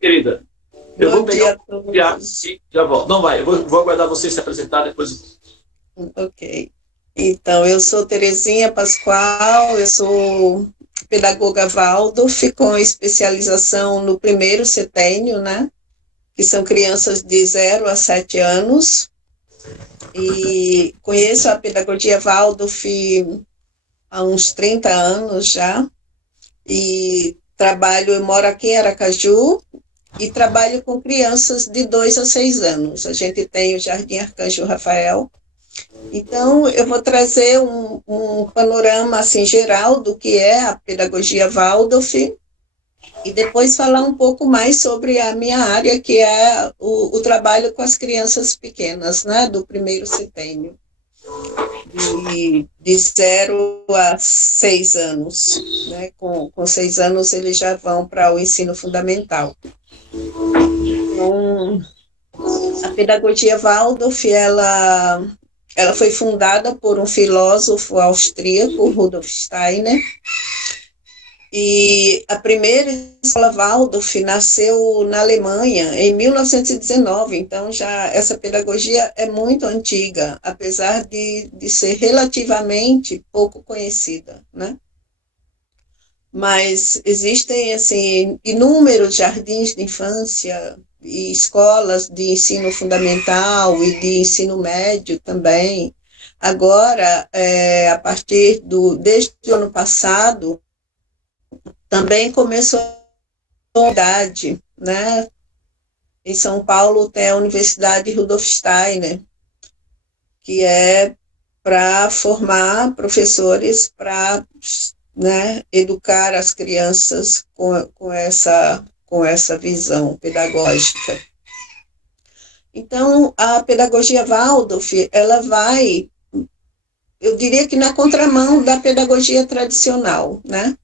Querida, eu Bom vou pegar dia a um piado todos. e já volto. Não vai, eu vou aguardar você se apresentar depois. Ok. Então, eu sou Terezinha Pascoal, eu sou pedagoga Waldorf, com especialização no primeiro setênio, né? Que são crianças de 0 a 7 anos. E conheço a pedagogia Waldorf há uns 30 anos já. E eu moro aqui em Aracaju, e trabalho com crianças de 2 a 6 anos. A gente tem o Jardim Arcanjo Rafael. Então, eu vou trazer um panorama assim, geral do que é a pedagogia Waldorf e depois falar um pouco mais sobre a minha área, que é o trabalho com as crianças pequenas, né, do primeiro setênio, de 0 a 6 anos. Né, com 6 anos, eles já vão para o ensino fundamental. Então, a pedagogia Waldorf, ela foi fundada por um filósofo austríaco, Rudolf Steiner, e a primeira escola Waldorf nasceu na Alemanha em 1919, então já essa pedagogia é muito antiga, apesar de ser relativamente pouco conhecida, né? Mas existem assim inúmeros jardins de infância e escolas de ensino fundamental e de ensino médio também. Agora, a partir desde o ano passado, também começou a unidade, né? Em São Paulo tem a Universidade Rudolf Steiner, que é para formar professores para, né, educar as crianças com essa visão pedagógica. Então, a pedagogia Waldorf, ela vai, eu diria que na contramão da pedagogia tradicional, né?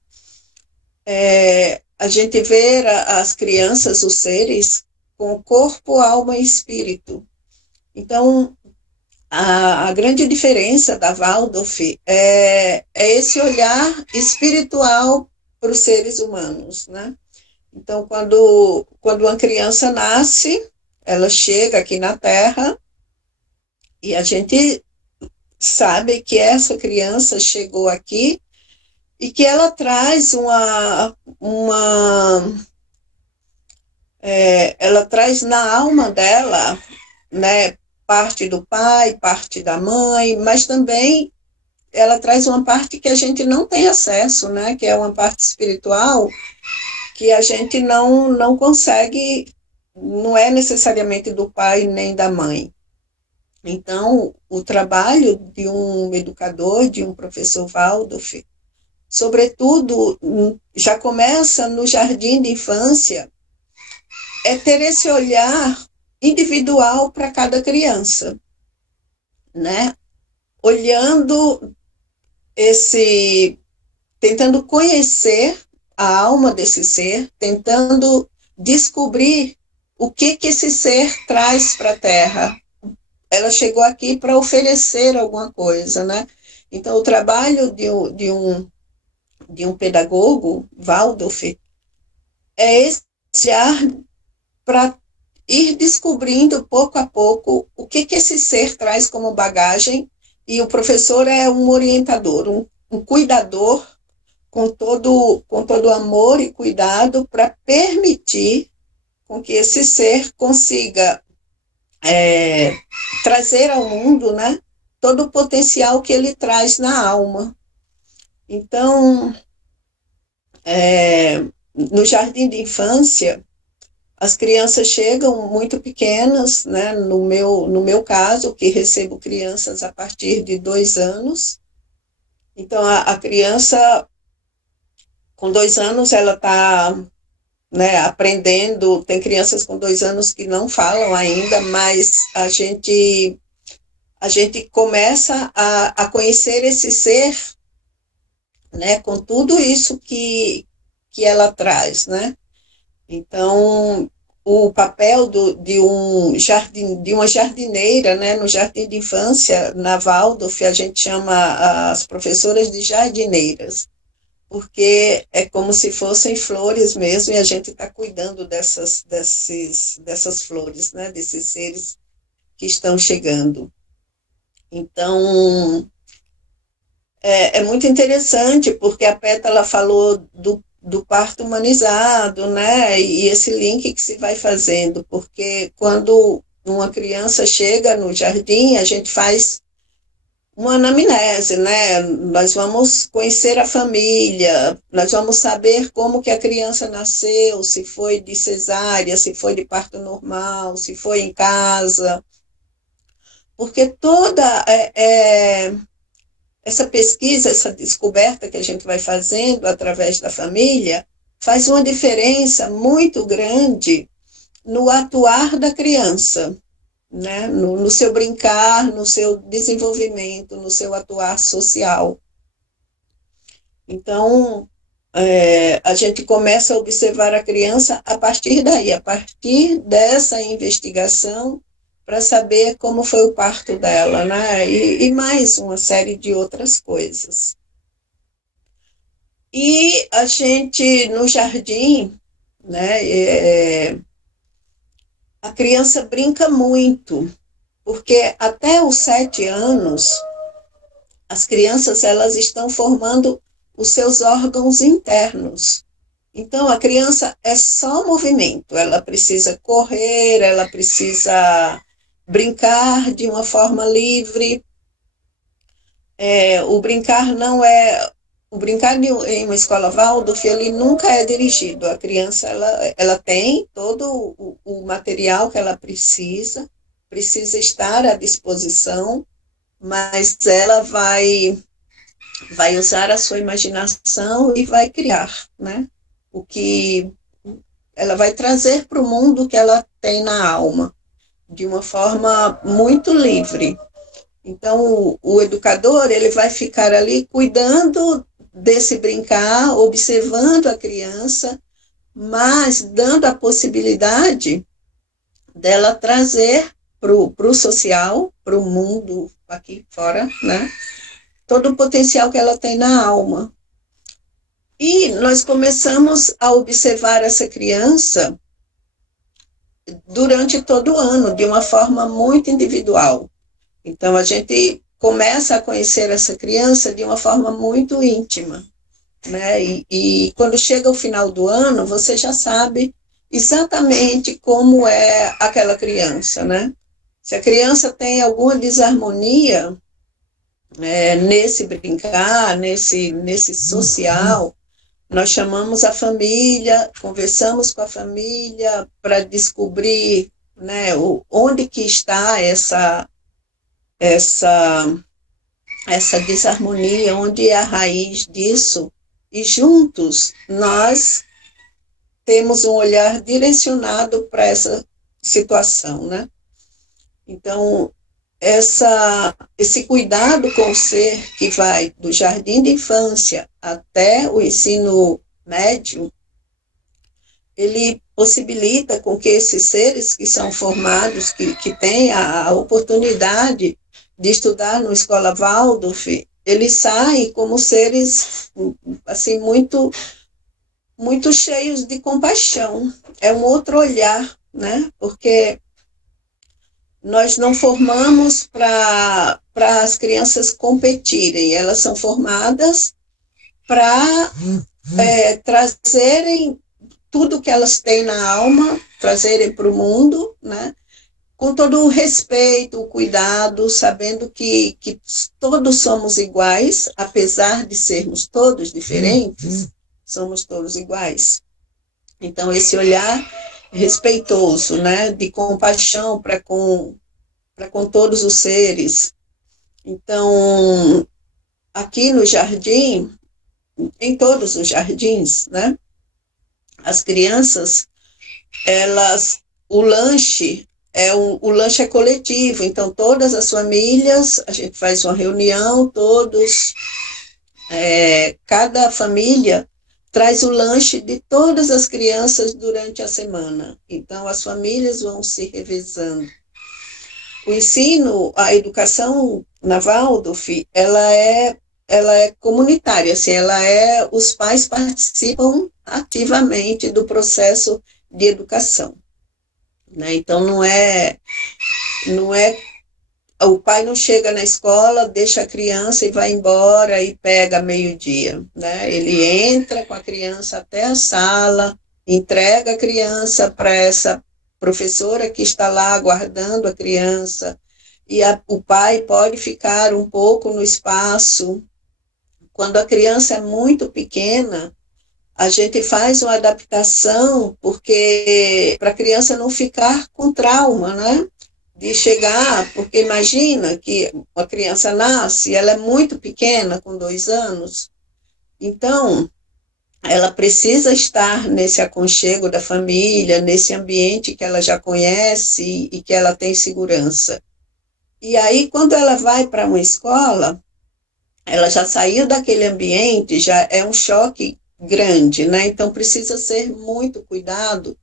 A gente vê as crianças, os seres, com corpo, alma e espírito. Então, a grande diferença da Waldorf é esse olhar espiritual para os seres humanos, né? Então, quando uma criança nasce, ela chega aqui na Terra e a gente sabe que essa criança chegou aqui e que ela traz ela traz na alma dela, né, parte do pai, parte da mãe, mas também ela traz uma parte que a gente não tem acesso, né, que é uma parte espiritual que a gente não consegue, não é necessariamente do pai nem da mãe. Então, o trabalho de um educador, de um professor Waldorf, sobretudo, já começa no jardim de infância, é ter esse olhar individual para cada criança, né? Olhando tentando conhecer a alma desse ser, tentando descobrir o que esse ser traz para a Terra. Ela chegou aqui para oferecer alguma coisa, né? Então, o trabalho de um pedagogo, Waldorf, é esse olhar para ir descobrindo pouco a pouco o que esse ser traz como bagagem, e o professor é um orientador, um cuidador com todo amor e cuidado para permitir com que esse ser consiga trazer ao mundo, né, todo o potencial que ele traz na alma. Então, no jardim de infância, as crianças chegam muito pequenas, né? No meu caso, que recebo crianças a partir de 2 anos. Então, a criança, com 2 anos, ela está, né, aprendendo. Tem crianças com 2 anos que não falam ainda, mas a gente começa a conhecer esse ser, né, com tudo isso que ela traz, né? Então, o papel de uma jardineira, né, no jardim de infância, na Waldorf, a gente chama as professoras de jardineiras, porque é como se fossem flores mesmo, e a gente está cuidando dessas flores, né? Desses seres que estão chegando. Então, é muito interessante, porque a Pétala falou do parto humanizado, né? E esse link que se vai fazendo, porque quando uma criança chega no jardim, a gente faz uma anamnese, né? Nós vamos conhecer a família, nós vamos saber como que a criança nasceu, se foi de cesárea, se foi de parto normal, se foi em casa, porque toda essa pesquisa, essa descoberta que a gente vai fazendo através da família, faz uma diferença muito grande no atuar da criança, né? No seu brincar, no seu desenvolvimento, no seu atuar social. Então, a gente começa a observar a criança a partir daí, a partir dessa investigação, para saber como foi o parto dela, né? E mais uma série de outras coisas. E a gente, no jardim, né, a criança brinca muito, porque até os 7 anos, as crianças elas estão formando os seus órgãos internos. Então, a criança é só movimento, ela precisa correr, ela precisa brincar de uma forma livre. O brincar não é... O brincar em uma escola Waldorf, ele nunca é dirigido. A criança, ela tem todo o material que ela precisa estar à disposição, mas ela vai usar a sua imaginação e vai criar, né? O que ela vai trazer para o mundo que ela tem na alma, de uma forma muito livre. Então, o educador, ele vai ficar ali cuidando desse brincar, observando a criança, mas dando a possibilidade dela trazer para o social, para o mundo aqui fora, né? Todo o potencial que ela tem na alma. E nós começamos a observar essa criança durante todo o ano, de uma forma muito individual. Então, a gente começa a conhecer essa criança de uma forma muito íntima, né? E quando chega o final do ano, você já sabe exatamente como é aquela criança, né? Se a criança tem alguma desarmonia nesse brincar, nesse social, nós chamamos a família, conversamos com a família para descobrir, né, onde que está essa desarmonia, onde é a raiz disso, e juntos nós temos um olhar direcionado para essa situação, né? Então, esse cuidado com o ser que vai do jardim de infância até o ensino médio, ele possibilita com que esses seres que são formados, que têm a oportunidade de estudar na escola Waldorf, eles saem como seres assim, muito, muito cheios de compaixão. É um outro olhar, né? Porque nós não formamos para as crianças competirem, elas são formadas para trazerem tudo que elas têm na alma, trazerem para o mundo, né? Com todo o respeito, o cuidado, sabendo que todos somos iguais, apesar de sermos todos diferentes, somos todos iguais. Então, esse olhar respeitoso, né, de compaixão para com todos os seres. Então, aqui no jardim, em todos os jardins, né, as crianças, o lanche é coletivo, então todas as famílias, a gente faz uma reunião, cada família traz o lanche de todas as crianças durante a semana. Então, as famílias vão se revezando. O ensino, a educação na Waldorf, ela é ela é comunitária, assim, os pais participam ativamente do processo de educação, né? Então não é o pai não chega na escola, deixa a criança e vai embora e pega meio-dia, né? Ele entra com a criança até a sala, entrega a criança para essa professora que está lá aguardando a criança, e o pai pode ficar um pouco no espaço. Quando a criança é muito pequena, a gente faz uma adaptação porque para a criança não ficar com trauma, né? De chegar, porque imagina que uma criança nasce, ela é muito pequena, com 2 anos, então ela precisa estar nesse aconchego da família, nesse ambiente que ela já conhece e que ela tem segurança. E aí, quando ela vai para uma escola, ela já saiu daquele ambiente, já é um choque grande, né? Então precisa ser muito cuidado,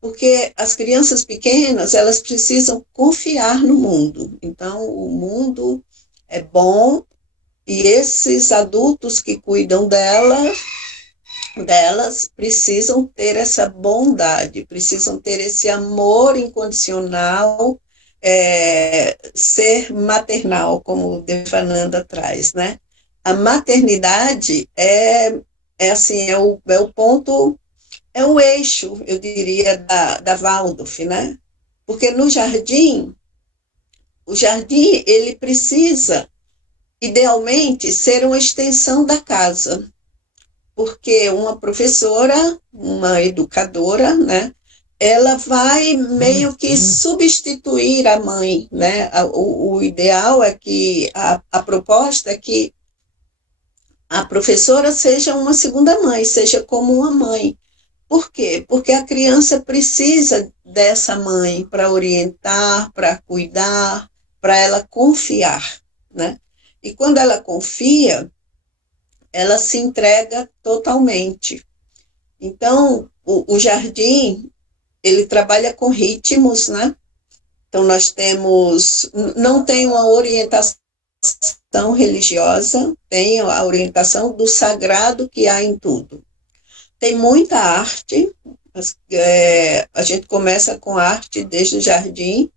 porque as crianças pequenas, elas precisam confiar no mundo. Então, o mundo é bom e esses adultos que cuidam delas precisam ter essa bondade, precisam ter esse amor incondicional, ser maternal, como o Devananda traz, né? A maternidade é assim, é o ponto, é o eixo, eu diria, da Waldorf, né? Porque no jardim, o jardim, ele precisa, idealmente, ser uma extensão da casa, porque uma professora, uma educadora, né, ela vai meio que substituir a mãe, né? O ideal é que, a proposta é que a professora seja uma segunda mãe, seja como uma mãe. Por quê? Porque a criança precisa dessa mãe para orientar, para cuidar, para ela confiar, né? E quando ela confia, ela se entrega totalmente. Então, o jardim, ele trabalha com ritmos, né? Então, não tem uma orientação religiosa, tem a orientação do sagrado que há em tudo. Tem muita arte, a gente começa com arte desde o jardim,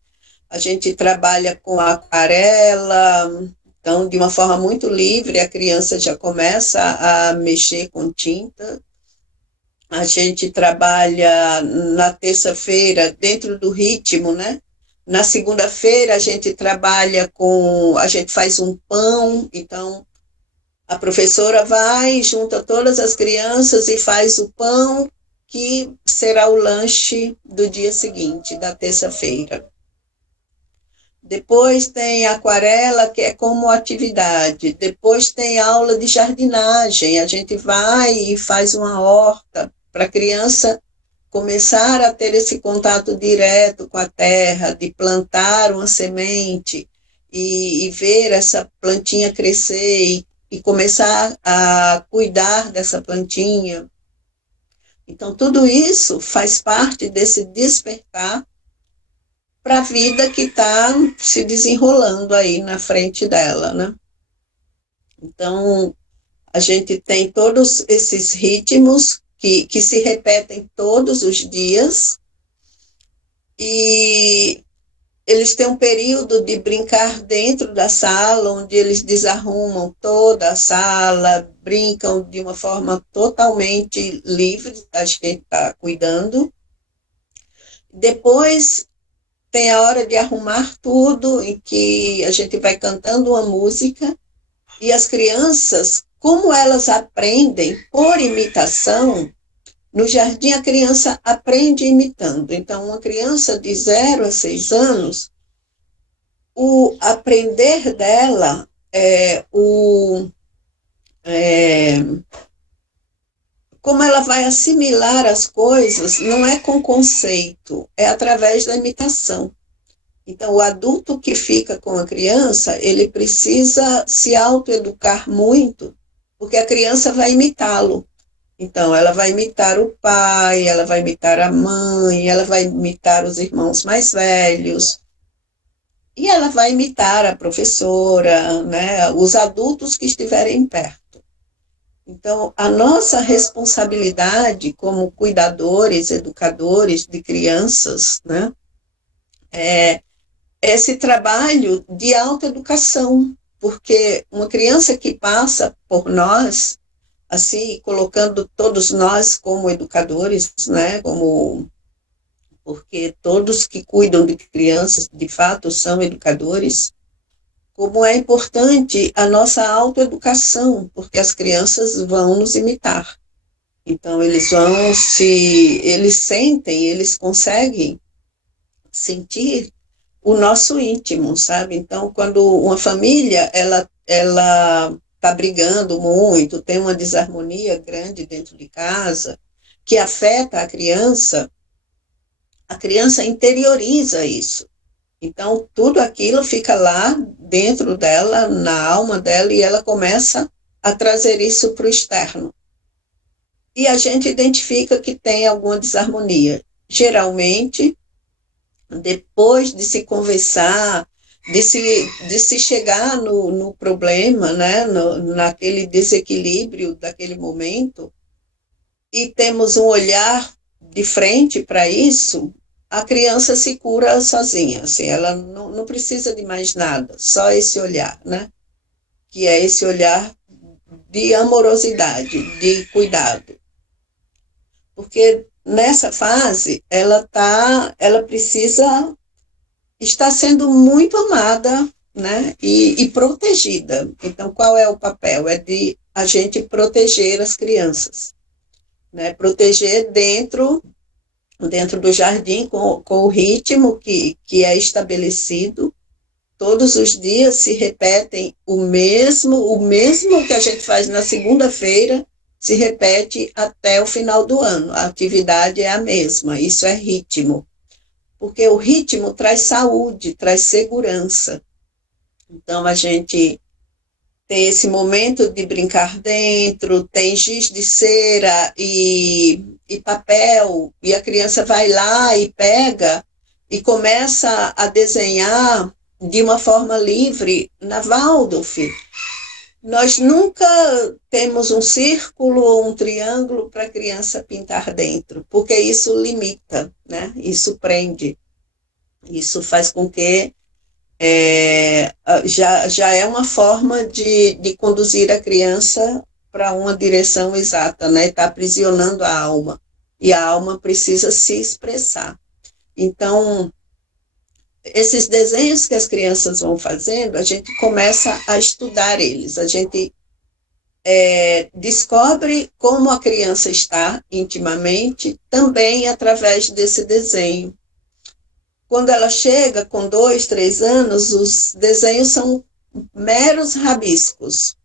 a gente trabalha com aquarela, então, de uma forma muito livre, a criança já começa a mexer com tinta. A gente trabalha na terça-feira dentro do ritmo, né? Na segunda-feira a gente a gente faz um pão, então a professora vai, junta todas as crianças e faz o pão, que será o lanche do dia seguinte, da terça-feira. Depois tem aquarela, que é como atividade. Depois tem aula de jardinagem. A gente vai e faz uma horta para a criança começar a ter esse contato direto com a terra, de plantar uma semente e ver essa plantinha crescer e começar a cuidar dessa plantinha. Então, tudo isso faz parte desse despertar para a vida que está se desenrolando aí na frente dela, né? Então, a gente tem todos esses ritmos que se repetem todos os dias, e eles têm um período de brincar dentro da sala, onde eles desarrumam toda a sala, brincam de uma forma totalmente livre, a gente está cuidando. Depois tem a hora de arrumar tudo, em que a gente vai cantando uma música, e as crianças, como elas aprendem por imitação, no jardim a criança aprende imitando. Então, uma criança de 0 a 6 anos, o aprender dela como ela vai assimilar as coisas, não é com conceito, é através da imitação. Então, o adulto que fica com a criança, ele precisa se autoeducar muito, porque a criança vai imitá-lo. Então, ela vai imitar o pai, ela vai imitar a mãe, ela vai imitar os irmãos mais velhos. e ela vai imitar a professora, né, os adultos que estiverem perto. Então, a nossa responsabilidade como cuidadores, educadores de crianças, né, é esse trabalho de autoeducação, porque uma criança que passa por nós, assim, colocando todos nós como educadores, né, como, porque todos que cuidam de crianças, de fato, são educadores, como é importante a nossa autoeducação, porque as crianças vão nos imitar. Então, eles vão eles sentem, eles conseguem sentir o nosso íntimo, sabe? Então, quando uma família, ela está brigando muito, tem uma desarmonia grande dentro de casa, que afeta a criança interioriza isso. Então, tudo aquilo fica lá dentro dela, na alma dela, e ela começa a trazer isso para o externo. E a gente identifica que tem alguma desarmonia. Geralmente, depois de se conversar, de se chegar no problema, né, naquele desequilíbrio daquele momento, e temos um olhar de frente para isso, a criança se cura sozinha, assim, ela não precisa de mais nada, só esse olhar, né? Que é esse olhar de amorosidade, de cuidado. Porque nessa fase, ela precisa estar sendo muito amada, né? E protegida. Então, qual é o papel? É de a gente proteger as crianças, né? Proteger dentro do jardim, com o ritmo que é estabelecido. Todos os dias se repetem o mesmo que a gente faz na segunda-feira, se repete até o final do ano. A atividade é a mesma, isso é ritmo. Porque o ritmo traz saúde, traz segurança. Então, a gente tem esse momento de brincar dentro, tem giz de cera e papel, e a criança vai lá e pega e começa a desenhar de uma forma livre na Waldorf. Nós nunca temos um círculo ou um triângulo para a criança pintar dentro, porque isso limita, né? Isso prende, isso faz com que já é uma forma de conduzir a criança para uma direção exata, né? Está aprisionando a alma, e a alma precisa se expressar. Então, esses desenhos que as crianças vão fazendo, a gente começa a estudar eles, a gente descobre como a criança está intimamente, também através desse desenho. Quando ela chega com 2, 3 anos, os desenhos são meros rabiscos,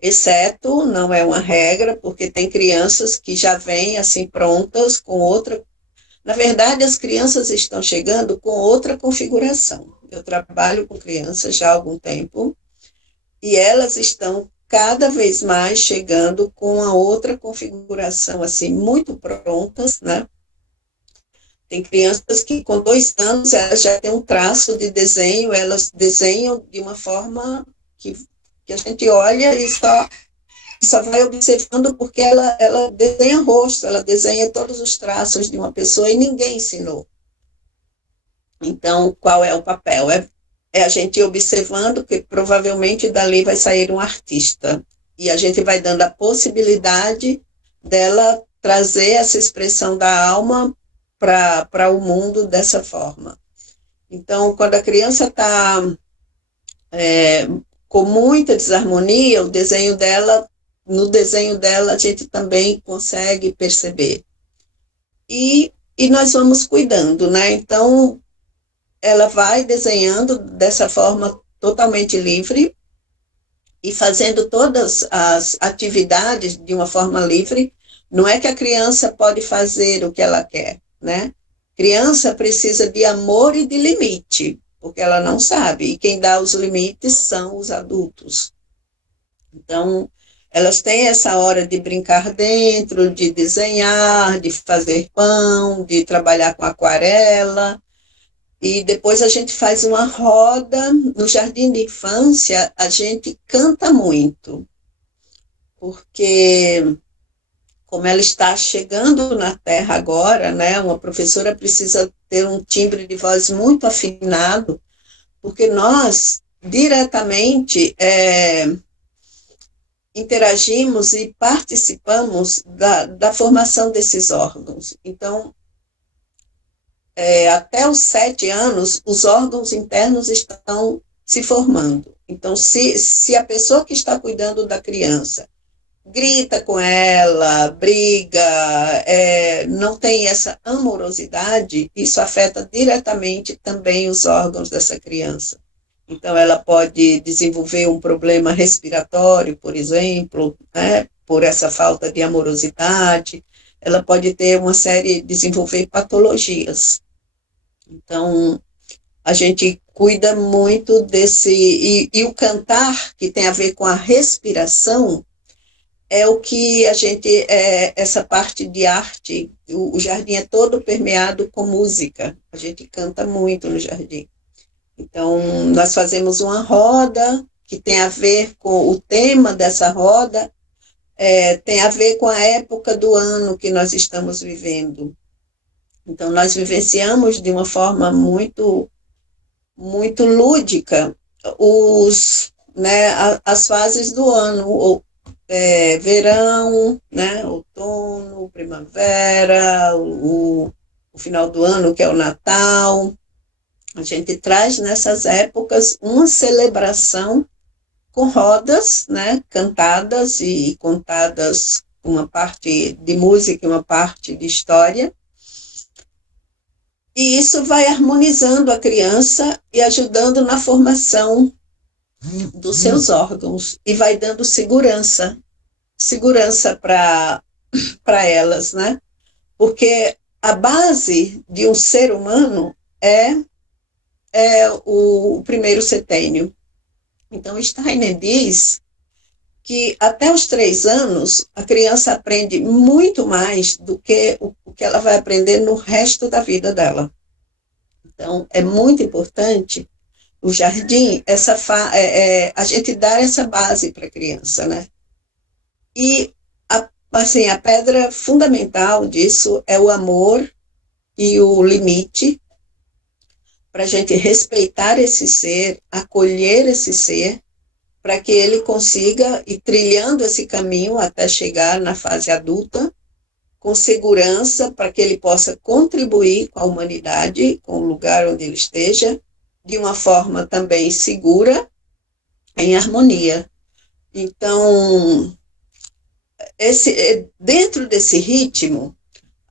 exceto, não é uma regra, porque tem crianças que já vêm assim prontas com outra. Na verdade, as crianças estão chegando com outra configuração. Eu trabalho com crianças já há algum tempo e elas estão cada vez mais chegando com a outra configuração, assim, muito prontas, né? Tem crianças que com 2 anos elas já têm um traço de desenho, elas desenham de uma forma que a gente olha e só vai observando, porque ela desenha rosto, ela desenha todos os traços de uma pessoa e ninguém ensinou. Então, qual é o papel? É a gente observando que provavelmente dali vai sair um artista. E a gente vai dando a possibilidade dela trazer essa expressão da alma para o mundo dessa forma. Então, quando a criança está com muita desarmonia, no desenho dela a gente também consegue perceber. E nós vamos cuidando, né? Então, ela vai desenhando dessa forma totalmente livre e fazendo todas as atividades de uma forma livre. Não é que a criança pode fazer o que ela quer, né? Criança precisa de amor e de limite, porque ela não sabe, e quem dá os limites são os adultos. Então, elas têm essa hora de brincar dentro, de desenhar, de fazer pão, de trabalhar com aquarela, E depois a gente faz uma roda. No jardim de infância, a gente canta muito, porque como ela está chegando na Terra agora, né, uma professora precisa ter um timbre de voz muito afinado, porque nós diretamente interagimos e participamos da formação desses órgãos. Então, até os 7 anos, os órgãos internos estão se formando. Então, se a pessoa que está cuidando da criança grita com ela, briga, não tem essa amorosidade, isso afeta diretamente também os órgãos dessa criança. Então, ela pode desenvolver um problema respiratório, por exemplo, né, por essa falta de amorosidade. Ela pode ter desenvolver patologias. Então, a gente cuida muito desse... E o cantar, que tem a ver com a respiração, é o que a gente... essa parte de arte, o jardim é todo permeado com música. A gente canta muito no jardim. Então, nós fazemos uma roda que tem a ver com o tema dessa roda, tem a ver com a época do ano que nós estamos vivendo. Então, nós vivenciamos de uma forma muito, muito lúdica as fases do ano, verão, né, outono, primavera, o final do ano, que é o Natal. A gente traz nessas épocas uma celebração com rodas, né, cantadas e contadas, uma parte de música e uma parte de história. E isso vai harmonizando a criança e ajudando na formação dos seus órgãos e vai dando segurança para elas, né? Porque a base de um ser humano é o primeiro setênio. Então, Steiner diz que até os 3 anos a criança aprende muito mais do que o que ela vai aprender no resto da vida dela. Então, é muito importante o jardim, a gente dar essa base para a criança, né? E, a pedra fundamental disso é o amor e o limite, para a gente respeitar esse ser, acolher esse ser, para que ele consiga ir trilhando esse caminho até chegar na fase adulta, com segurança, para que ele possa contribuir com a humanidade, com o lugar onde ele esteja, de uma forma também segura, em harmonia. Então, dentro desse ritmo,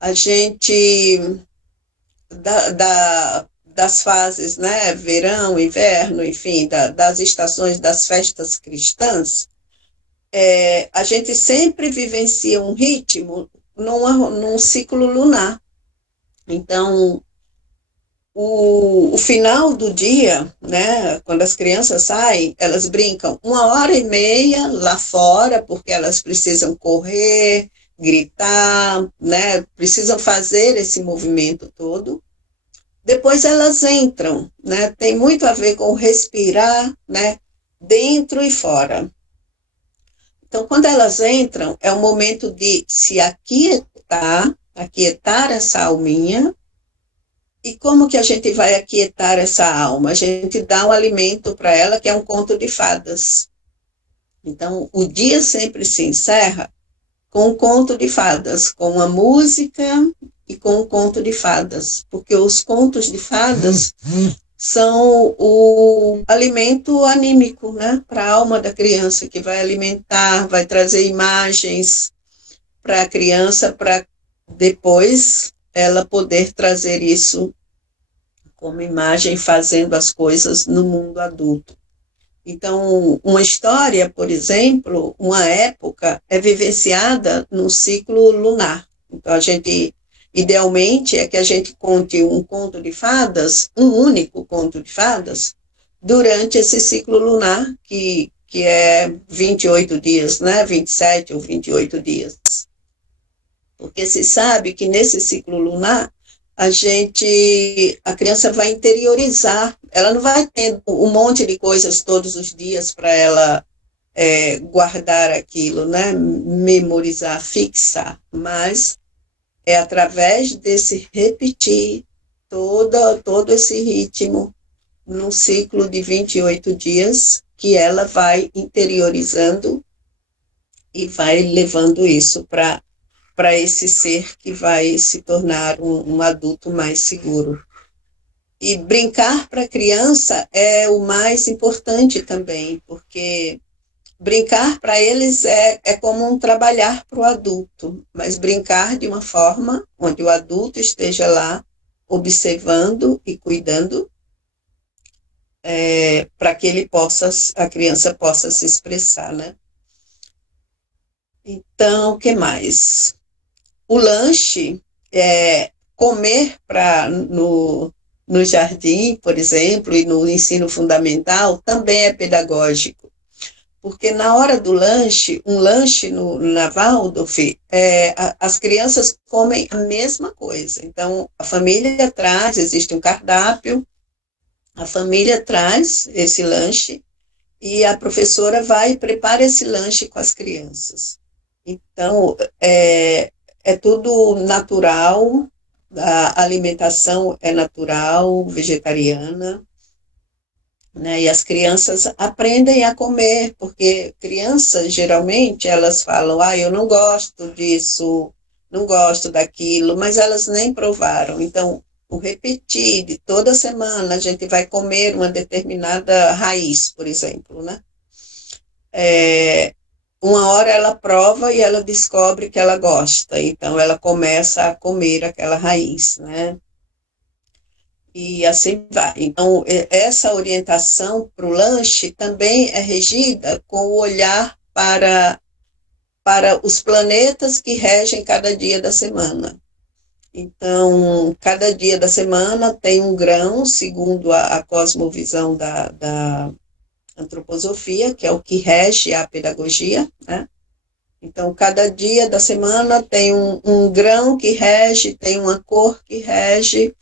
a gente, das fases, né, verão, inverno, enfim, das estações das festas cristãs, a gente sempre vivencia um ritmo num ciclo lunar. Então, o final do dia, né, quando as crianças saem, elas brincam 1h30 lá fora, porque elas precisam correr, gritar, né, precisam fazer esse movimento todo. Depois elas entram, né, tem muito a ver com respirar, né, dentro e fora. Então, quando elas entram, é o momento de se aquietar essa alminha. E como que a gente vai aquietar essa alma? A gente dá um alimento para ela, que é um conto de fadas. Então, o dia sempre se encerra com um conto de fadas, com uma música e com um conto de fadas. Porque os contos de fadas são o alimento anímico, né, para a alma da criança, que vai alimentar, vai trazer imagens para a criança, para depois ela poder trazer isso como imagem, fazendo as coisas no mundo adulto. Então, uma história, por exemplo, uma época é vivenciada no ciclo lunar. Então, idealmente, é que a gente conte um conto de fadas, um único conto de fadas, durante esse ciclo lunar, que é 28 dias, né? 27 ou 28 dias. Porque se sabe que nesse ciclo lunar, a criança vai interiorizar, ela não vai ter um monte de coisas todos os dias para ela guardar aquilo, né? Memorizar, fixar, mas é através desse repetir todo esse ritmo num ciclo de 28 dias que ela vai interiorizando e vai levando isso para esse ser que vai se tornar um adulto mais seguro. E brincar para a criança é o mais importante também, porque brincar para eles é como um trabalhar para o adulto, mas brincar de uma forma onde o adulto esteja lá observando e cuidando, para que a criança possa se expressar, né? Então, o que mais? O lanche, comer no jardim, por exemplo, e no ensino fundamental, também é pedagógico. Porque na hora do lanche, um lanche na Waldorf, as crianças comem a mesma coisa. Então, a família traz, existe um cardápio, a família traz esse lanche e a professora vai e prepara esse lanche com as crianças. Então, é tudo natural, a alimentação é natural, vegetariana, né? E as crianças aprendem a comer, porque crianças, geralmente, elas falam, eu não gosto disso, não gosto daquilo, mas elas nem provaram. Então, o repetir de toda semana, a gente vai comer uma determinada raiz, por exemplo, né? Uma hora ela prova e ela descobre que ela gosta, então ela começa a comer aquela raiz, né? E assim vai. Então, essa orientação para o lanche também é regida com o olhar para os planetas que regem cada dia da semana. Então, cada dia da semana tem um grão, segundo a cosmovisão da antroposofia, que é o que rege a pedagogia, né? Então, cada dia da semana tem um grão que rege, tem uma cor que rege,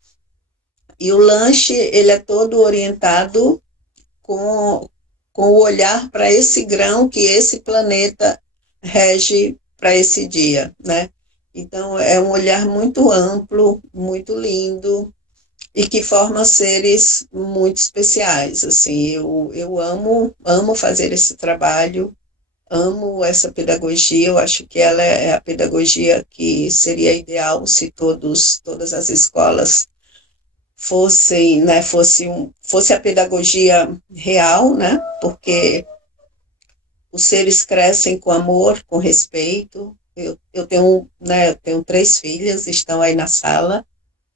e o lanche, ele é todo orientado com o olhar para esse grão que esse planeta rege para esse dia, né? Então, é um olhar muito amplo, muito lindo, e que forma seres muito especiais, assim, eu amo fazer esse trabalho, amo essa pedagogia, eu acho que ela é a pedagogia que seria ideal se todas as escolas fossem, né, fosse a pedagogia real, né, porque os seres crescem com amor, com respeito. Eu tenho 3 filhas, estão aí na sala,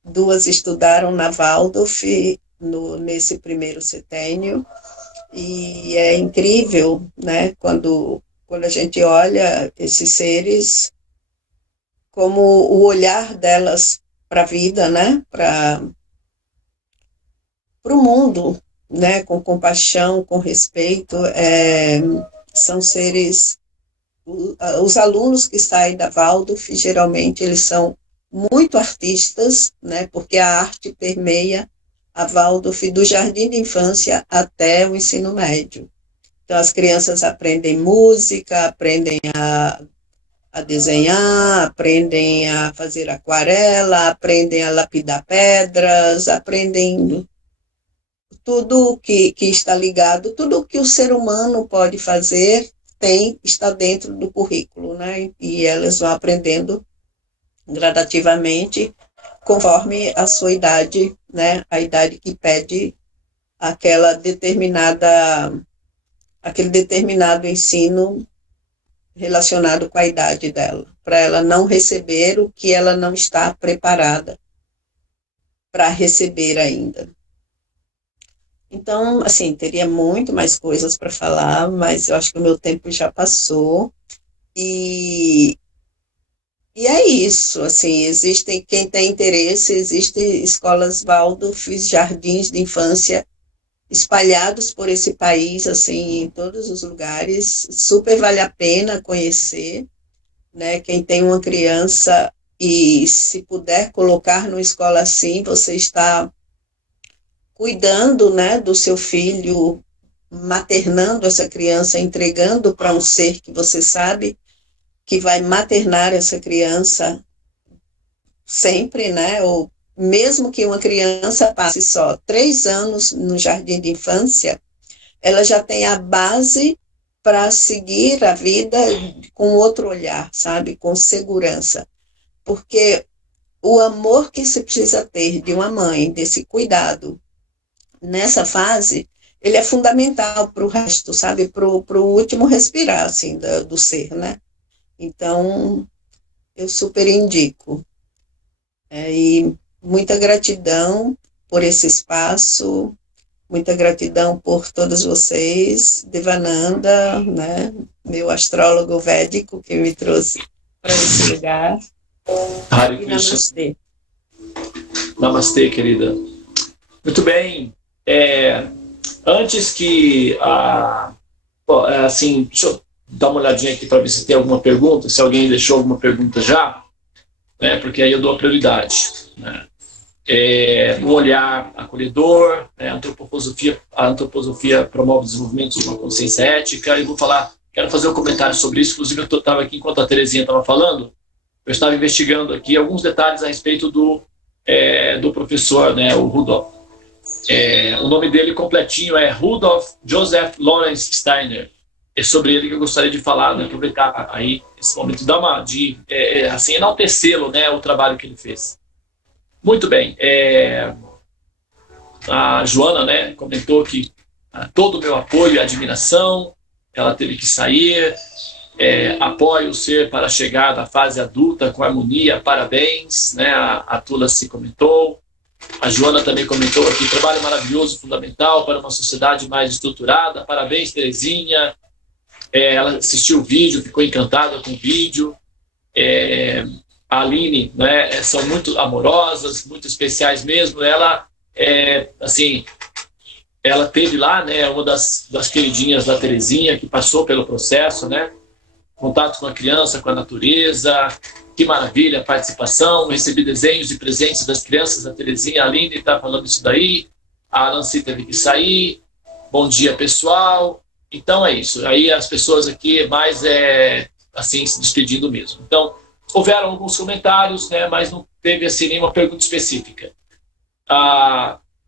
2 estudaram na Waldorf nesse primeiro setênio, e é incrível, né, quando a gente olha esses seres, como o olhar delas para a vida, né, para o mundo, né, com compaixão, com respeito, são seres, os alunos que saem da Waldorf, geralmente eles são muito artistas, né, porque a arte permeia a Waldorf do jardim de infância até o ensino médio. Então, as crianças aprendem música, aprendem a desenhar, aprendem a fazer aquarela, aprendem a lapidar pedras, aprendem tudo que está ligado, tudo que o ser humano pode fazer está dentro do currículo, né? E elas vão aprendendo gradativamente, conforme a sua idade, né? A idade que pede aquele determinado ensino relacionado com a idade dela, para ela não receber o que ela não está preparada para receber ainda. Então, assim, teria muito mais coisas para falar, mas eu acho que o meu tempo já passou. E é isso, assim, quem tem interesse, existem escolas Waldorf, jardins de infância espalhados por esse país, assim, em todos os lugares. Super vale a pena conhecer, né? Quem tem uma criança E se puder colocar numa escola assim, você está cuidando, né, do seu filho, maternando essa criança, entregando para um ser que você sabe que vai maternar essa criança sempre, né? Ou mesmo que uma criança passe só 3 anos no jardim de infância, ela já tem a base para seguir a vida com outro olhar, sabe? Com segurança. Porque o amor que se precisa ter de uma mãe, desse cuidado, nessa fase, ele é fundamental para o resto, sabe? Para o último respirar, assim, do ser, né? Então, eu super indico. E muita gratidão por esse espaço, muita gratidão por todos vocês, Devananda, né? Meu astrólogo védico que me trouxe para esse lugar. Hare Krishna. Namastê. Namastê, querida. Muito bem. Antes que assim, deixa eu dar uma olhadinha aqui para ver se tem alguma pergunta, se alguém deixou alguma pergunta já, né, porque aí eu dou a prioridade, né. Um olhar acolhedor, né, a antroposofia promove o desenvolvimento de uma consciência ética. Eu quero fazer um comentário sobre isso. Inclusive, eu estava aqui enquanto a Terezinha estava falando, eu estava investigando aqui alguns detalhes a respeito do professor, né, o Rudolf. O nome dele completinho é Rudolf Joseph Lawrence Steiner. É sobre ele que eu gostaria de falar, né, aproveitar aí esse momento assim, enaltecê-lo, né, o trabalho que ele fez. Muito bem. A Joana, né, comentou que todo o meu apoio e admiração, ela teve que sair. Apoio o ser para chegar na fase adulta com harmonia, parabéns, né, a Tula se comentou. A Joana também comentou aqui, trabalho maravilhoso, fundamental para uma sociedade mais estruturada, parabéns, Terezinha. Ela assistiu o vídeo, ficou encantada com o vídeo. A Aline, né, são muito amorosas, muito especiais mesmo. Ela, assim, ela teve lá, né, uma das queridinhas da Terezinha, que passou pelo processo, né, contato com a criança, com a natureza. Que maravilha a participação. Recebi desenhos e presentes das crianças da Terezinha. A Aline está falando isso daí. A Nancy teve que sair. Bom dia, pessoal. Então é isso. Aí as pessoas aqui mais assim, se despedindo mesmo. Então, houveram alguns comentários, né, mas não teve assim nenhuma pergunta específica.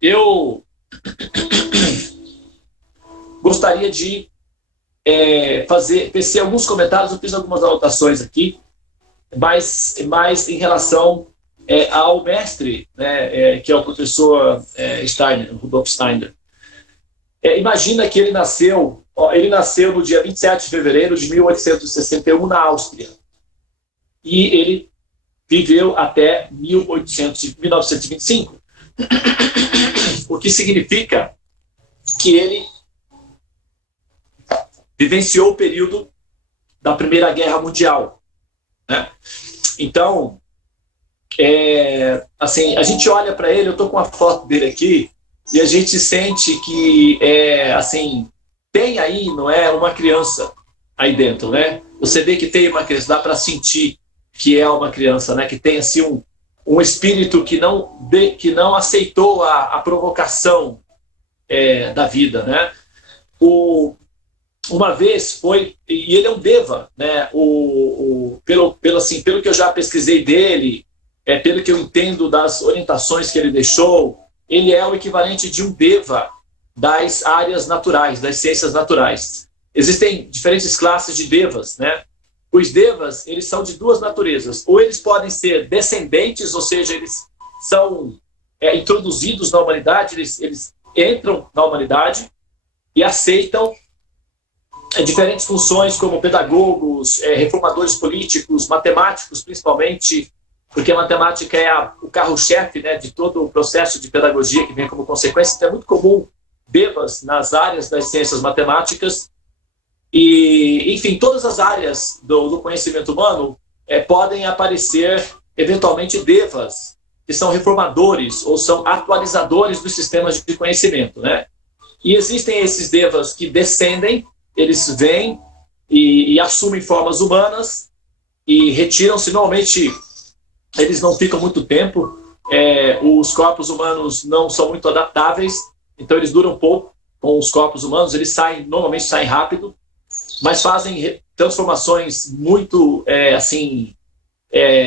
Eu gostaria de tecer alguns comentários. Eu fiz algumas anotações aqui, mas mais em relação ao mestre, né, que é o professor Steiner, Rudolf Steiner. Imagina que ele nasceu no dia 27 de fevereiro de 1861 na Áustria. E ele viveu até 1925. O que significa que ele vivenciou o período da Primeira Guerra Mundial, né? Então, assim, a gente olha para ele, eu estou com a foto dele aqui, e a gente sente que, assim, tem aí, não é, uma criança aí dentro, né? Você vê que tem uma criança, dá para sentir que é uma criança, né? Que tem, assim, um espírito que não aceitou a provocação da vida, né? Uma vez foi, e ele é um deva, né? Pelo que eu já pesquisei dele, pelo que eu entendo das orientações que ele deixou, ele é o equivalente de um deva das áreas naturais, das ciências naturais. Existem diferentes classes de devas, né? Os devas, eles são de duas naturezas. Ou eles podem ser descendentes, ou seja, eles são introduzidos na humanidade, eles entram na humanidade e aceitam diferentes funções como pedagogos, reformadores políticos, matemáticos, principalmente, porque a matemática é o carro-chefe, né, de todo o processo de pedagogia que vem como consequência. Então é muito comum devas nas áreas das ciências matemáticas e, enfim, todas as áreas do conhecimento humano podem aparecer, eventualmente, devas, que são reformadores ou são atualizadores dos sistemas de conhecimento, né? E existem esses devas que descendem, eles vêm e assumem formas humanas e retiram-se normalmente eles não ficam muito tempo, os corpos humanos não são muito adaptáveis, então eles duram pouco com os corpos humanos, eles normalmente saem rápido, mas fazem transformações muito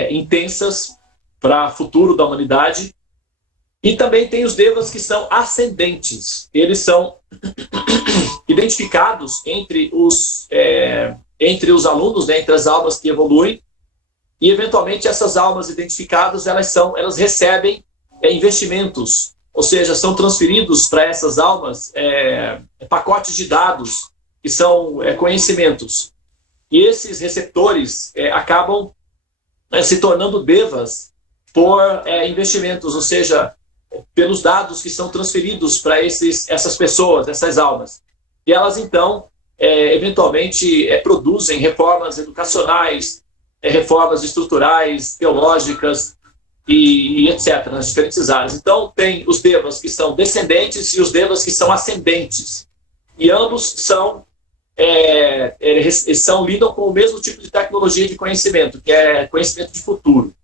intensas para o futuro da humanidade. E também tem os devas que são ascendentes. Eles são identificados entre os alunos, né, entre as almas que evoluem, e eventualmente essas almas identificadas elas recebem investimentos, ou seja, são transferidos para essas almas pacotes de dados que são conhecimentos. E esses receptores acabam se tornando devas por investimentos, ou seja, pelos dados que são transferidos para essas pessoas, essas almas. E elas, então, eventualmente produzem reformas educacionais, reformas estruturais, teológicas e etc., nas diferentes áreas. Então, tem os devas que são descendentes e os devas que são ascendentes. E ambos lidam com o mesmo tipo de tecnologia de conhecimento, que é conhecimento de futuro.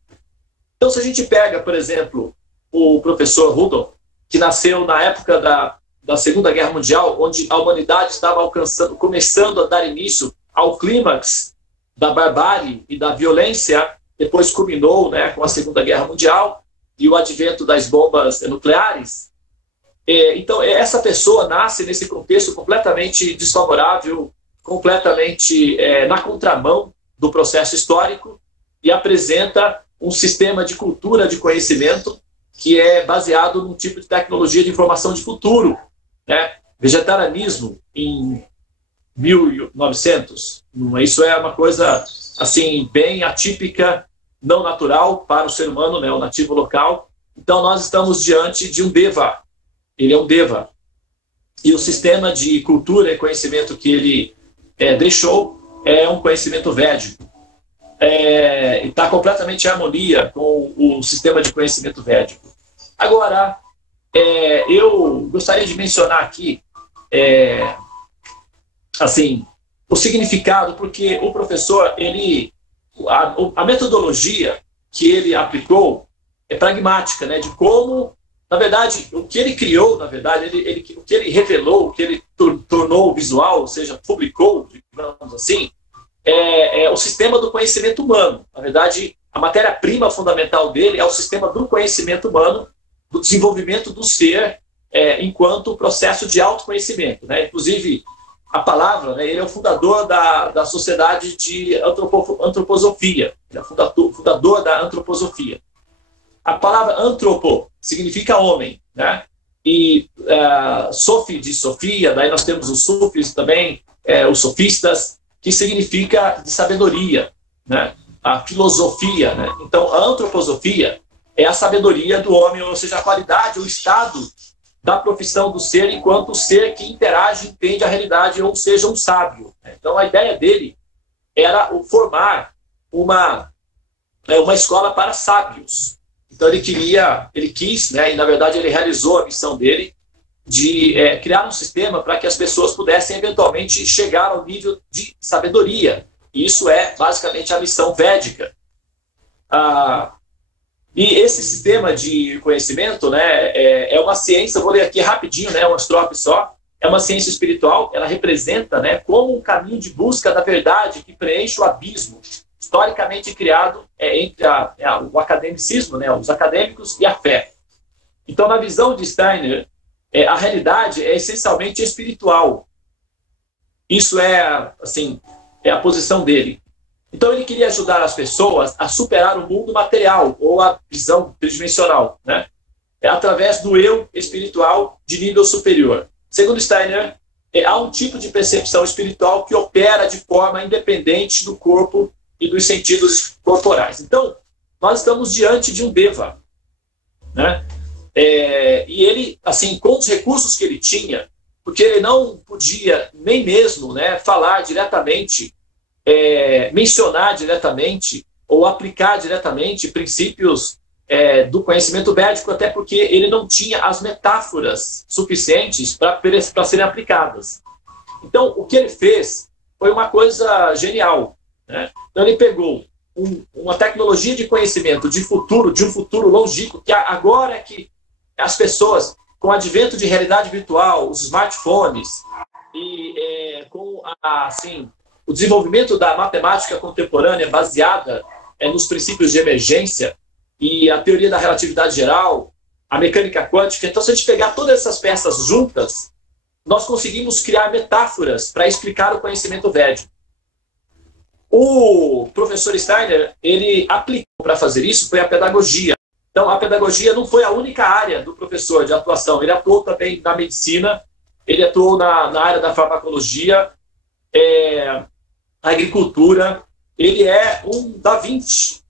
Então, se a gente pega, por exemplo, o professor Rudolf, que nasceu na época da Segunda Guerra Mundial, onde a humanidade estava começando a dar início ao clímax da barbárie e da violência, depois culminou, né, com a Segunda Guerra Mundial e o advento das bombas nucleares. Então, essa pessoa nasce nesse contexto completamente desfavorável, completamente na contramão do processo histórico, e apresenta um sistema de cultura de conhecimento que é baseado num tipo de tecnologia de informação de futuro, né? Vegetarianismo em 1900. Isso é uma coisa assim bem atípica, não natural para o ser humano, né, o nativo local. Então nós estamos diante de um deva. Ele é um deva. E o sistema de cultura e conhecimento que ele deixou é um conhecimento védico. Está completamente em harmonia com o sistema de conhecimento védico. Agora, eu gostaria de mencionar aqui o significado, porque o professor, a metodologia que ele aplicou é pragmática, né, de como, na verdade, o que ele criou, na verdade, o que ele revelou, o que ele tornou visual, ou seja, publicou, digamos assim, é o sistema do conhecimento humano. Na verdade, a matéria-prima fundamental dele é o sistema do conhecimento humano, do desenvolvimento do ser enquanto processo de autoconhecimento, né? Inclusive, a palavra, né, ele é o fundador da sociedade de antroposofia, ele é o fundador da antroposofia. A palavra antropo significa homem, né? E sofi de sofia, daí nós temos os sufis também, os sofistas, que significa de sabedoria, né? A filosofia, né? Então, a antroposofia é a sabedoria do homem, ou seja, a qualidade, o estado da profissão do ser enquanto ser que interage, entende a realidade, ou seja, um sábio. Então, a ideia dele era formar uma escola para sábios. Então, ele quis, né, e na verdade ele realizou a missão dele, de criar um sistema para que as pessoas pudessem eventualmente chegar ao nível de sabedoria. E isso é basicamente a missão védica. E esse sistema de conhecimento, né, é uma ciência, eu vou ler aqui rapidinho, né, uma estrofe só, é uma ciência espiritual, ela representa, né, como um caminho de busca da verdade que preenche o abismo historicamente criado entre o academicismo, né, os acadêmicos e a fé. Então, na visão de Steiner, a realidade é essencialmente espiritual. Isso é a posição dele. Então, ele queria ajudar as pessoas a superar o mundo material, ou a visão tridimensional, né? Através do eu espiritual de nível superior. Segundo Steiner, há um tipo de percepção espiritual que opera de forma independente do corpo e dos sentidos corporais. Então, nós estamos diante de um deva, né? E ele, com os recursos que ele tinha, porque ele não podia nem mesmo, né, falar diretamente, mencionar diretamente ou aplicar diretamente princípios do conhecimento védico, até porque ele não tinha as metáforas suficientes para serem aplicadas. Então, o que ele fez foi uma coisa genial, né? Então, ele pegou uma tecnologia de conhecimento de um futuro longínquo, que agora é que as pessoas, com o advento de realidade virtual, os smartphones, e com assim, o desenvolvimento da matemática contemporânea baseada nos princípios de emergência e a teoria da relatividade geral, a mecânica quântica. Então, se a gente pegar todas essas peças juntas, nós conseguimos criar metáforas para explicar o conhecimento védico. O professor Steiner, ele aplicou para fazer isso, foi a pedagogia. Então, a pedagogia não foi a única área do professor de atuação. Ele atuou também na medicina, ele atuou na área da farmacologia, agricultura. Ele é um Da Vinci,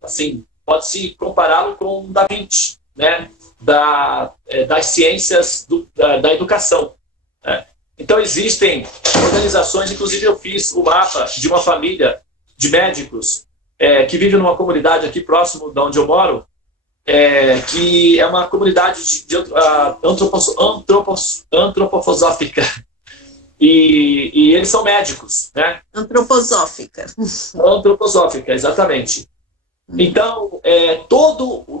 assim, pode-se compará-lo com um Da Vinci, né? Das ciências da educação. Né? Então, existem organizações, inclusive eu fiz o mapa de uma família de médicos que vive numa comunidade aqui próximo de onde eu moro, que é uma comunidade antroposófica. E eles são médicos, né? Antroposófica. Antroposófica, exatamente. Então,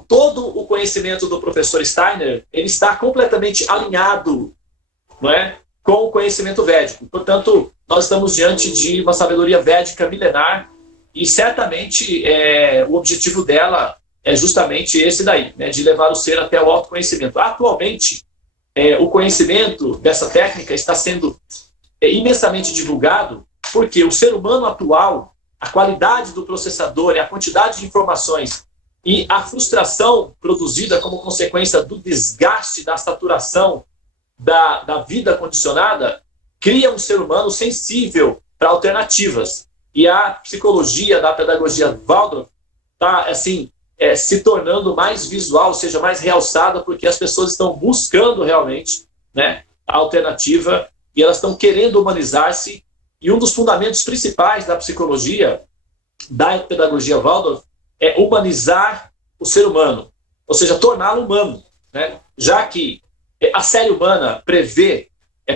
todo o conhecimento do professor Steiner, ele está completamente alinhado, não é, com o conhecimento védico. Portanto, nós estamos diante de uma sabedoria védica milenar e certamente o objetivo dela é justamente esse daí, né, de levar o ser até o autoconhecimento. Atualmente, o conhecimento dessa técnica está sendo imensamente divulgado porque o ser humano atual, a qualidade do processador e a quantidade de informações e a frustração produzida como consequência do desgaste, da saturação da vida condicionada, cria um ser humano sensível para alternativas. E a psicologia da pedagogia Waldorf está assim, se tornando mais visual, ou seja, mais realçada, porque as pessoas estão buscando realmente, né, a alternativa e elas estão querendo humanizar-se. E um dos fundamentos principais da psicologia, da pedagogia Waldorf, é humanizar o ser humano, ou seja, torná-lo humano, né? Já que a série humana prevê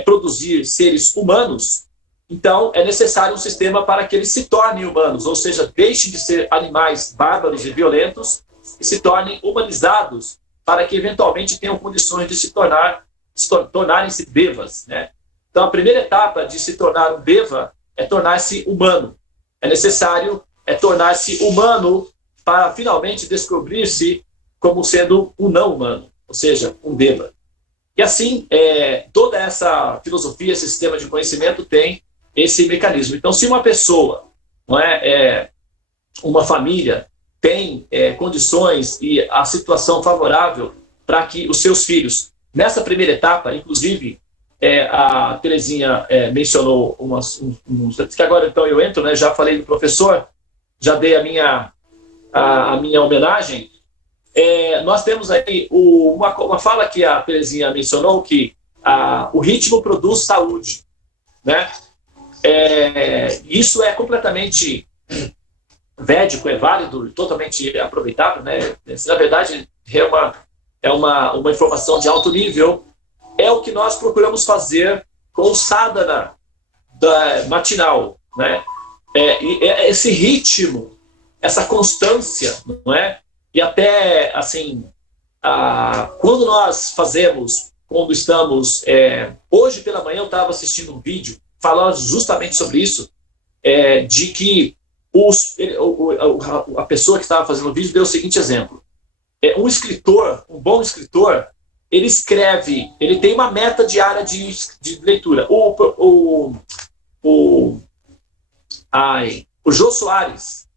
produzir seres humanos, então é necessário um sistema para que eles se tornem humanos, ou seja, deixem de ser animais bárbaros e violentos e se tornem humanizados, para que eventualmente tenham condições de tornarem-se devas, né? Então a primeira etapa de se tornar um deva é tornar-se humano. É necessário tornar-se humano para finalmente descobrir-se como sendo um não humano, ou seja, um deva. E assim, toda essa filosofia, esse sistema de conhecimento tem esse mecanismo. Então, se uma pessoa, não uma família, tem condições e a situação favorável para que os seus filhos, nessa primeira etapa, inclusive, a Terezinha mencionou que agora então eu entro, né, já falei do professor, já dei a minha homenagem. Nós temos aí uma fala que a Terezinha mencionou, que o ritmo produz saúde, né? Isso é completamente védico, é válido, totalmente aproveitável, né? Na verdade, é uma informação de alto nível. É o que nós procuramos fazer com o sadhana matinal, né? Esse ritmo, essa constância, não é? E até, assim, quando nós fazemos, quando estamos... hoje pela manhã eu estava assistindo um vídeo falando justamente sobre isso, de que a pessoa que estava fazendo o vídeo deu o seguinte exemplo. Um bom escritor, ele escreve, ele tem uma meta diária de leitura. O Jô Soares,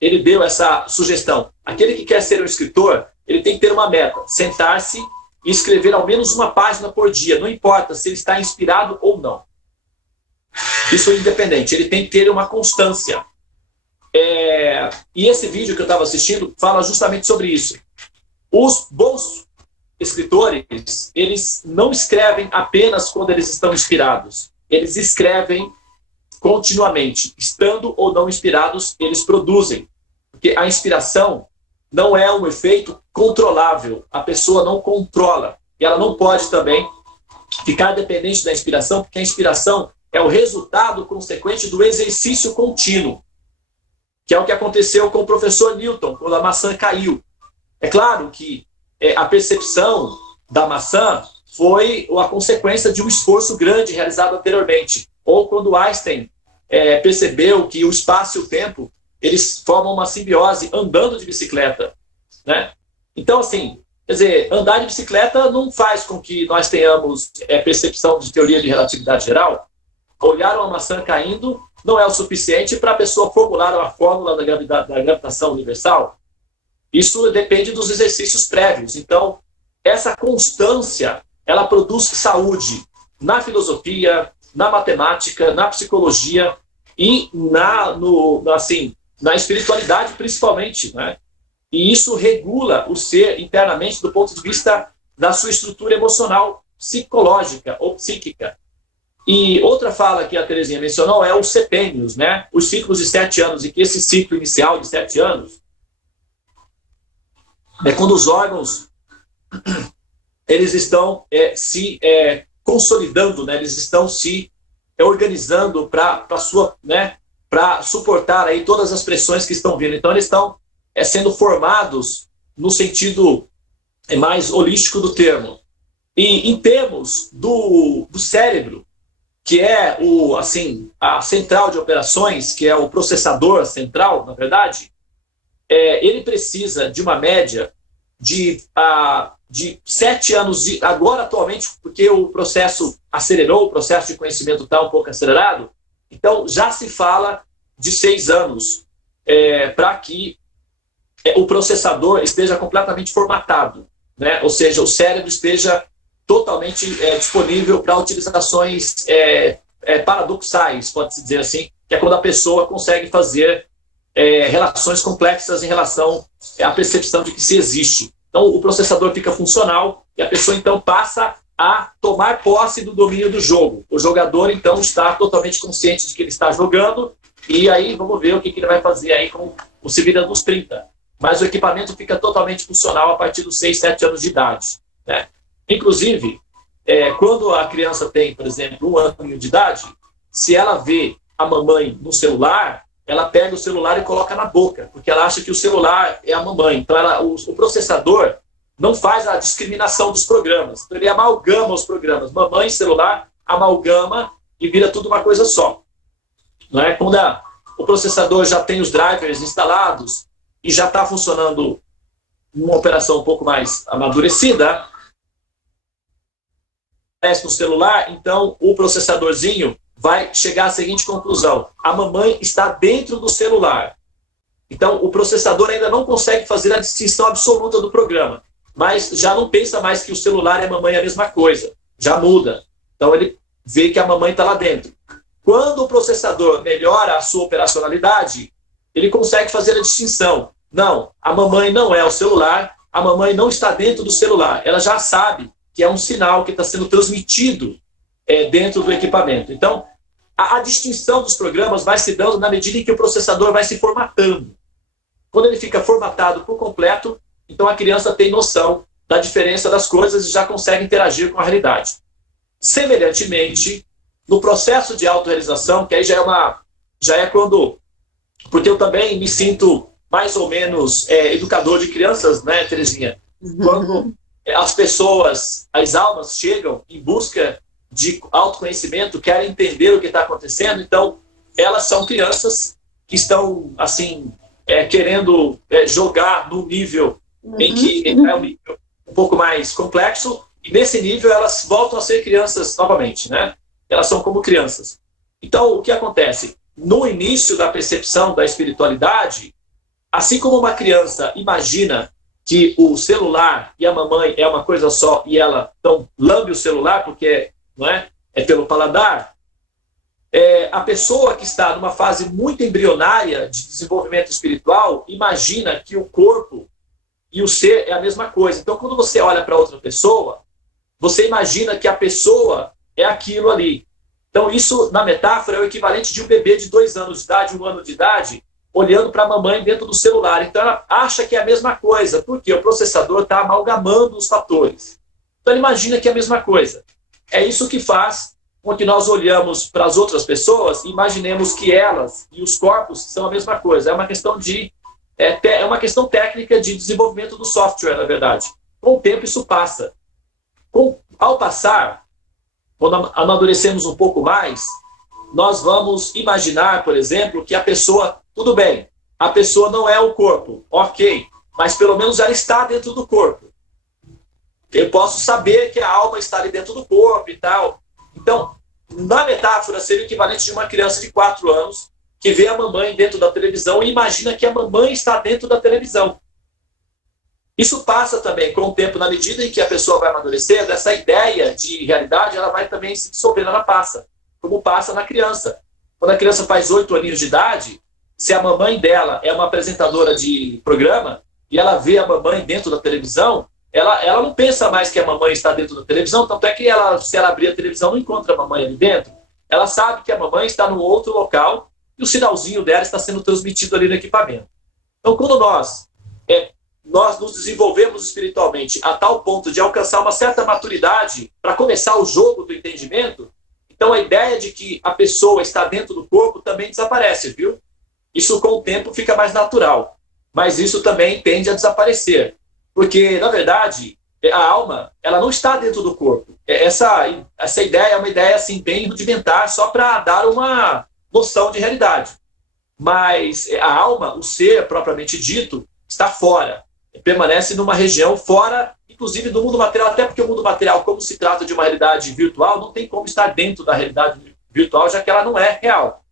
ele deu essa sugestão. Aquele que quer ser um escritor, ele tem que ter uma meta, sentar-se e escrever ao menos uma página por dia, não importa se ele está inspirado ou não. Isso é independente, ele tem que ter uma constância. E esse vídeo que eu estava assistindo fala justamente sobre isso. Os bons escritores, eles não escrevem apenas quando eles estão inspirados. Eles escrevem continuamente. Estando ou não inspirados, eles produzem. Porque a inspiração não é um efeito controlável. A pessoa não controla. E ela não pode também ficar dependente da inspiração, porque a inspiração é o resultado consequente do exercício contínuo. que é o que aconteceu com o professor Newton, quando a maçã caiu. É claro que a percepção da maçã foi a consequência de um esforço grande realizado anteriormente. Ou quando Einstein percebeu que o espaço e o tempo, eles formam uma simbiose andando de bicicleta, né? Então, assim, quer dizer, andar de bicicleta não faz com que nós tenhamos percepção de teoria de relatividade geral. Olhar uma maçã caindo não é o suficiente para a pessoa formular uma fórmula da gravitação universal. Isso depende dos exercícios prévios. Então, essa constância, ela produz saúde na filosofia, na matemática, na psicologia e na espiritualidade, principalmente, né? E isso regula o ser internamente do ponto de vista da sua estrutura emocional, psicológica ou psíquica. E outra fala que a Terezinha mencionou é os sepênios, né? Os ciclos de 7 anos, e que esse ciclo inicial de 7 anos é quando os órgãos eles estão se consolidando, né? Eles estão se organizando para suportar aí todas as pressões que estão vindo. Então, eles estão sendo formados no sentido mais holístico do termo. E em termos do cérebro, que é a central de operações, que é o processador central, na verdade, ele precisa de uma média de 7 anos, agora atualmente, porque o processo acelerou, o processo de conhecimento está um pouco acelerado, então já se fala de 6 anos para que o processador esteja completamente formatado, né? Ou seja, o cérebro esteja totalmente disponível para utilizações paradoxais, pode-se dizer assim, que é quando a pessoa consegue fazer relações complexas em relação à percepção de que se existe. Então, o processador fica funcional e a pessoa, então, passa a tomar posse do domínio do jogo. O jogador, então, está totalmente consciente de que ele está jogando e aí vamos ver o que ele vai fazer aí com o Se Vira nos 30. Mas o equipamento fica totalmente funcional a partir dos 6, 7 anos de idade, né? Inclusive, quando a criança tem, por exemplo, 1 ano de idade, se ela vê a mamãe no celular, ela pega o celular e coloca na boca, porque ela acha que o celular é a mamãe. Então, o processador não faz a discriminação dos programas. Então, ele amalgama os programas. Mamãe e celular amalgama e vira tudo uma coisa só. Não é? Quando o processador já tem os drivers instalados e já está funcionando uma operação um pouco mais amadurecida, no celular, então o processadorzinho vai chegar à seguinte conclusão: a mamãe está dentro do celular. Então, o processador ainda não consegue fazer a distinção absoluta do programa, mas já não pensa mais que o celular e a mamãe é a mesma coisa. Já muda. Então, ele vê que a mamãe está lá dentro. Quando o processador melhora a sua operacionalidade, ele consegue fazer a distinção. Não, a mamãe não é o celular, a mamãe não está dentro do celular. Ela já sabe que é um sinal que está sendo transmitido dentro do equipamento. Então, a distinção dos programas vai se dando na medida em que o processador vai se formatando. Quando ele fica formatado por completo, então a criança tem noção da diferença das coisas e já consegue interagir com a realidade. Semelhantemente, no processo de autorrealização, que aí já é quando... Porque eu também me sinto mais ou menos educador de crianças, né, Terezinha? Quando as pessoas, as almas chegam em busca de autoconhecimento, querem entender o que está acontecendo, então elas são crianças que estão, assim, querendo jogar no nível em que é um nível um pouco mais complexo, e nesse nível elas voltam a ser crianças novamente, né? Elas são como crianças. Então, o que acontece? No início da percepção da espiritualidade, assim como uma criança imagina que o celular e a mamãe é uma coisa só e ela então lambe o celular porque não é pelo paladar, a pessoa que está numa fase muito embrionária de desenvolvimento espiritual imagina que o corpo e o ser é a mesma coisa. Então, quando você olha para outra pessoa, você imagina que a pessoa é aquilo ali. Então, isso, na metáfora, é o equivalente de um bebê de 2 anos de idade, 1 ano de idade, olhando para a mamãe dentro do celular. Então, ela acha que é a mesma coisa, porque o processador está amalgamando os fatores. Então, ele imagina que é a mesma coisa. É isso que faz com que nós olhamos para as outras pessoas e imaginemos que elas e os corpos são a mesma coisa. É uma questão é uma questão técnica de desenvolvimento do software, na verdade. Com o tempo isso passa. Ao passar, quando amadurecemos um pouco mais, nós vamos imaginar, por exemplo, que a pessoa, tudo bem, a pessoa não é o corpo, ok, mas pelo menos ela está dentro do corpo. Eu posso saber que a alma está ali dentro do corpo e tal. Então, na metáfora, seria o equivalente de uma criança de 4 anos que vê a mamãe dentro da televisão e imagina que a mamãe está dentro da televisão. Isso passa também com o tempo, na medida em que a pessoa vai amadurecendo, essa ideia de realidade ela vai também se dissolvendo, ela passa, como passa na criança. Quando a criança faz 8 aninhos de idade, se a mamãe dela é uma apresentadora de programa e ela vê a mamãe dentro da televisão, ela não pensa mais que a mamãe está dentro da televisão, tanto é que se ela abrir a televisão não encontra a mamãe ali dentro. Ela sabe que a mamãe está num outro local e o sinalzinho dela está sendo transmitido ali no equipamento. Então, quando nós nos desenvolvemos espiritualmente a tal ponto de alcançar uma certa maturidade para começar o jogo do entendimento, então a ideia de que a pessoa está dentro do corpo também desaparece, viu? Isso com o tempo fica mais natural, mas isso também tende a desaparecer, porque, na verdade, a alma ela não está dentro do corpo. Essa ideia é uma ideia assim, bem rudimentar, só para dar uma noção de realidade. Mas a alma, o ser propriamente dito, está fora. Permanece numa região fora, inclusive do mundo material, até porque o mundo material, como se trata de uma realidade virtual, não tem como estar dentro da realidade virtual, já que ela não é real.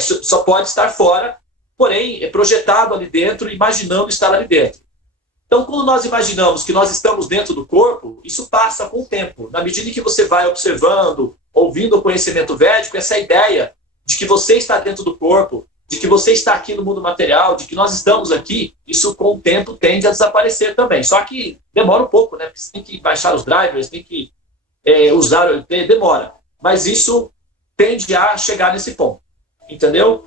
Só pode estar fora, porém é projetado ali dentro, imaginando estar ali dentro. Então, quando nós imaginamos que nós estamos dentro do corpo, isso passa com o tempo. Na medida em que você vai observando, ouvindo o conhecimento védico, essa ideia de que você está dentro do corpo, de que você está aqui no mundo material, de que nós estamos aqui, isso com o tempo tende a desaparecer também. Só que demora um pouco, né? Porque você tem que baixar os drivers, tem que usar o ET, demora. Mas isso tende a chegar nesse ponto, entendeu?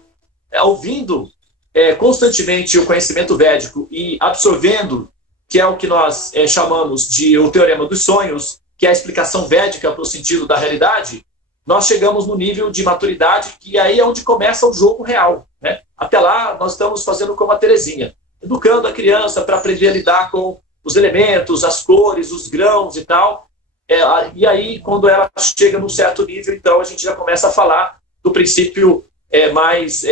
Ouvindo constantemente o conhecimento védico e absorvendo, que é o que nós chamamos de o teorema dos sonhos, que é a explicação védica para o sentido da realidade, nós chegamos no nível de maturidade que aí é onde começa o jogo real, né? Até lá, nós estamos fazendo como a Terezinha, educando a criança para aprender a lidar com os elementos, as cores, os grãos e tal. E aí, quando ela chega num certo nível, então a gente já começa a falar do princípio mais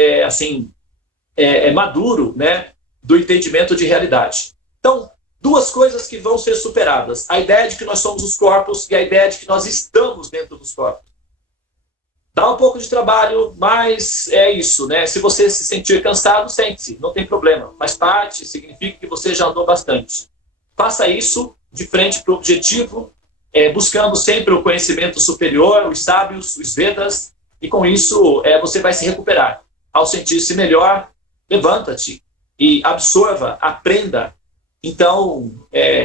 maduro, né, do entendimento de realidade. Então, duas coisas que vão ser superadas: a ideia de que nós somos os corpos e a ideia de que nós estamos dentro dos corpos. Dá um pouco de trabalho, mas é isso, né? Se você se sentir cansado, sente-se, não tem problema. Faz parte, significa que você já andou bastante. Faça isso de frente para o objetivo, buscando sempre o conhecimento superior, os sábios, os Vedas, e com isso você vai se recuperar. Ao sentir-se melhor, levanta-te e absorva, aprenda. Então,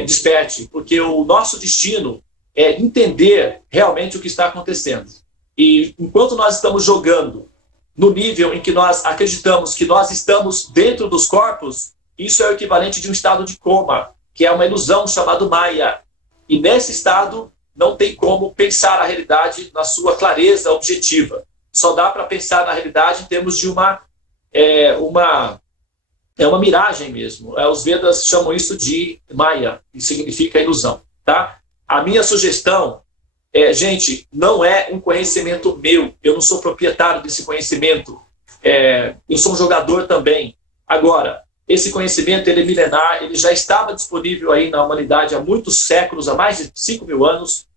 desperte, porque o nosso destino é entender realmente o que está acontecendo. E enquanto nós estamos jogando no nível em que nós acreditamos que nós estamos dentro dos corpos, isso é o equivalente de um estado de coma, que é uma ilusão chamada Maya. E nesse estado não tem como pensar a realidade na sua clareza objetiva. Só dá para pensar na realidade em termos de uma miragem mesmo. Os Vedas chamam isso de Maya, que significa ilusão. Tá? A minha sugestão gente, não é um conhecimento meu, eu não sou proprietário desse conhecimento, eu sou um jogador também. Agora, esse conhecimento ele é milenar, ele já estava disponível aí na humanidade há muitos séculos, há mais de 5.000 anos.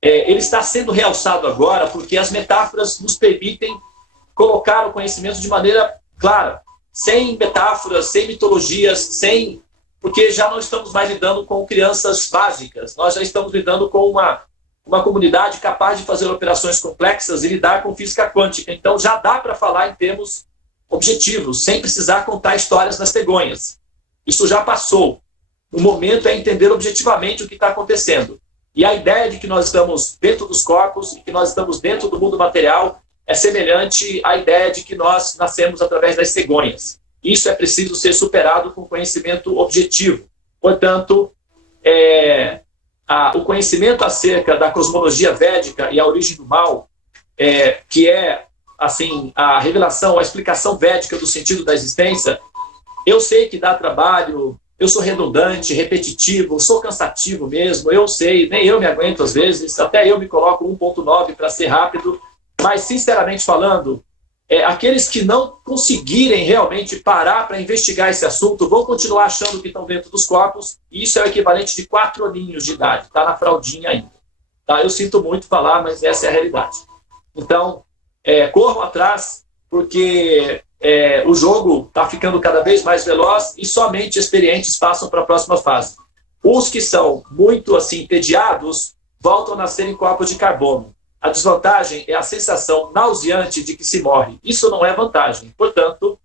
Ele está sendo realçado agora porque as metáforas nos permitem colocar o conhecimento de maneira clara, sem metáforas, sem mitologias, porque já não estamos mais lidando com crianças básicas, nós já estamos lidando com uma comunidade capaz de fazer operações complexas e lidar com física quântica. Então já dá para falar em termos objetivos, sem precisar contar histórias das cegonhas. Isso já passou. O momento é entender objetivamente o que está acontecendo. E a ideia de que nós estamos dentro dos corpos e que nós estamos dentro do mundo material é semelhante à ideia de que nós nascemos através das cegonhas. Isso é preciso ser superado com conhecimento objetivo. Portanto, o conhecimento acerca da cosmologia védica e a origem do mal que é assim, a revelação, a explicação védica do sentido da existência, eu sei que dá trabalho, eu sou redundante, repetitivo, sou cansativo mesmo, eu sei, nem eu me aguento às vezes, até eu me coloco 1.9 para ser rápido, mas sinceramente falando, aqueles que não conseguirem realmente parar para investigar esse assunto vão continuar achando que estão dentro dos corpos, e isso é o equivalente de 4 aninhos de idade, está na fraldinha ainda. Tá? Eu sinto muito falar, mas essa é a realidade. Então, corram atrás, porque o jogo está ficando cada vez mais veloz e somente experientes passam para a próxima fase. Os que são muito assim entediados voltam a nascer em corpos de carbono. A desvantagem é a sensação nauseante de que se morre. Isso não é vantagem. Portanto,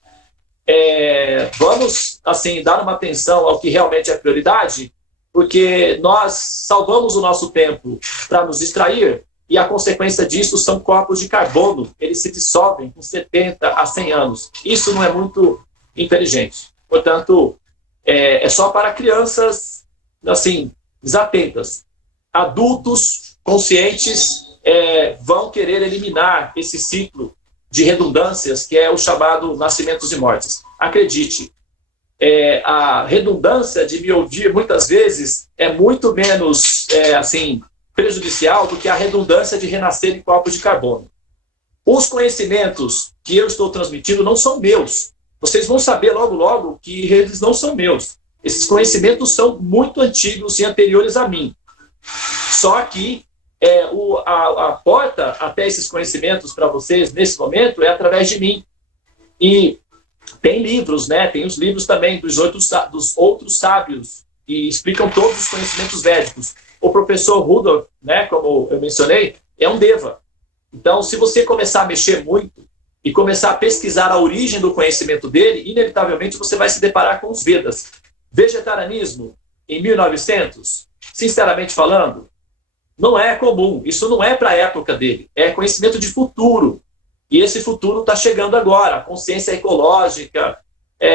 vamos assim dar uma atenção ao que realmente é prioridade, porque nós salvamos o nosso tempo para nos distrair, e a consequência disso são corpos de carbono. Eles se dissolvem com 70 a 100 anos. Isso não é muito inteligente. Portanto, é só para crianças assim, desatentas. Adultos conscientes vão querer eliminar esse ciclo de redundâncias que é o chamado nascimentos e mortes. Acredite, a redundância de me ouvir muitas vezes é muito menos assim, prejudicial do que a redundância de renascer em corpos de carbono. Os conhecimentos que eu estou transmitindo não são meus. Vocês vão saber logo, logo que eles não são meus. Esses conhecimentos são muito antigos e anteriores a mim. Só que a porta até esses conhecimentos para vocês, nesse momento, é através de mim. E tem livros, né? Tem os livros também dos outros sábios que explicam todos os conhecimentos védicos. O professor Rudolf, né, como eu mencionei, é um deva. Então, se você começar a mexer muito e começar a pesquisar a origem do conhecimento dele, inevitavelmente você vai se deparar com os Vedas. Vegetarianismo, em 1900, sinceramente falando, não é comum. Isso não é para a época dele. É conhecimento de futuro. E esse futuro está chegando agora. Consciência ecológica,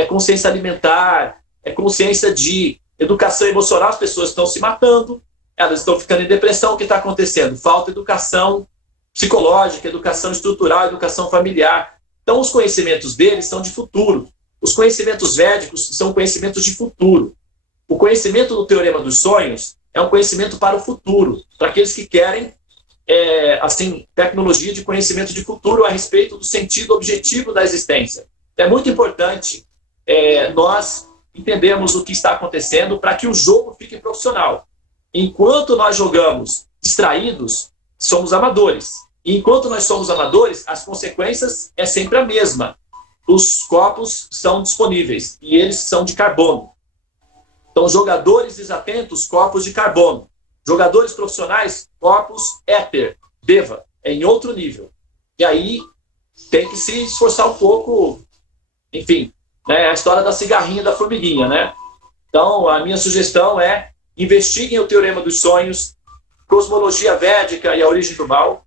consciência alimentar, consciência de educação emocional. As pessoas estão se matando, elas estão ficando em depressão. O que está acontecendo? Falta educação psicológica, educação estrutural, educação familiar. Então, os conhecimentos deles são de futuro. Os conhecimentos védicos são conhecimentos de futuro. O conhecimento do Teorema dos Sonhos é um conhecimento para o futuro, para aqueles que querem assim, tecnologia de conhecimento de futuro a respeito do sentido objetivo da existência. É muito importante nós entendermos o que está acontecendo para que o jogo fique profissional. Enquanto nós jogamos distraídos, somos amadores. E enquanto nós somos amadores, as consequências é sempre a mesma. Os corpos são disponíveis e eles são de carbono. Então, jogadores desatentos, corpos de carbono. Jogadores profissionais, corpos éter, deva, em outro nível. E aí tem que se esforçar um pouco, enfim, né, a história da cigarrinha e da formiguinha, né? Então, a minha sugestão é investiguem o Teorema dos Sonhos, Cosmologia Védica e a Origem do Mal.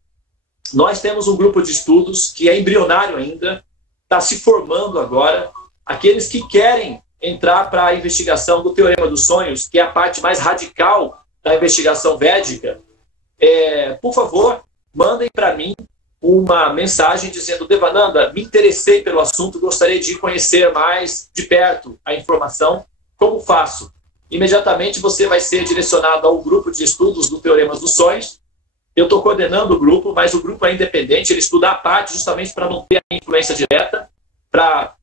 Nós temos um grupo de estudos que é embrionário ainda, está se formando agora. Aqueles que querem entrar para a investigação do Teorema dos Sonhos, que é a parte mais radical da investigação védica, por favor, mandem para mim uma mensagem dizendo: Devananda, me interessei pelo assunto, gostaria de conhecer mais de perto a informação. Como faço? Imediatamente você vai ser direcionado ao grupo de estudos do Teorema dos Sonhos. Eu estou coordenando o grupo, mas o grupo é independente, ele estuda a parte justamente para não ter a influência direta, para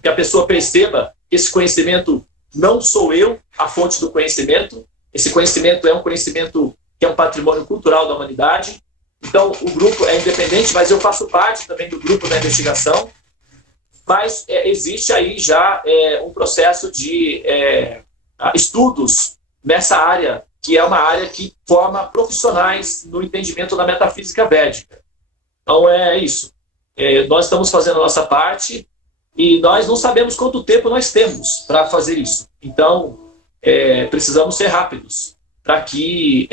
que a pessoa perceba que esse conhecimento não sou eu a fonte do conhecimento. Esse conhecimento é um conhecimento que é um patrimônio cultural da humanidade. Então, o grupo é independente, mas eu faço parte também do grupo da investigação. Mas existe aí já um processo de estudos nessa área, que é uma área que forma profissionais no entendimento da metafísica védica. Então, é isso. Nós estamos fazendo a nossa parte e nós não sabemos quanto tempo nós temos para fazer isso. Então, precisamos ser rápidos para que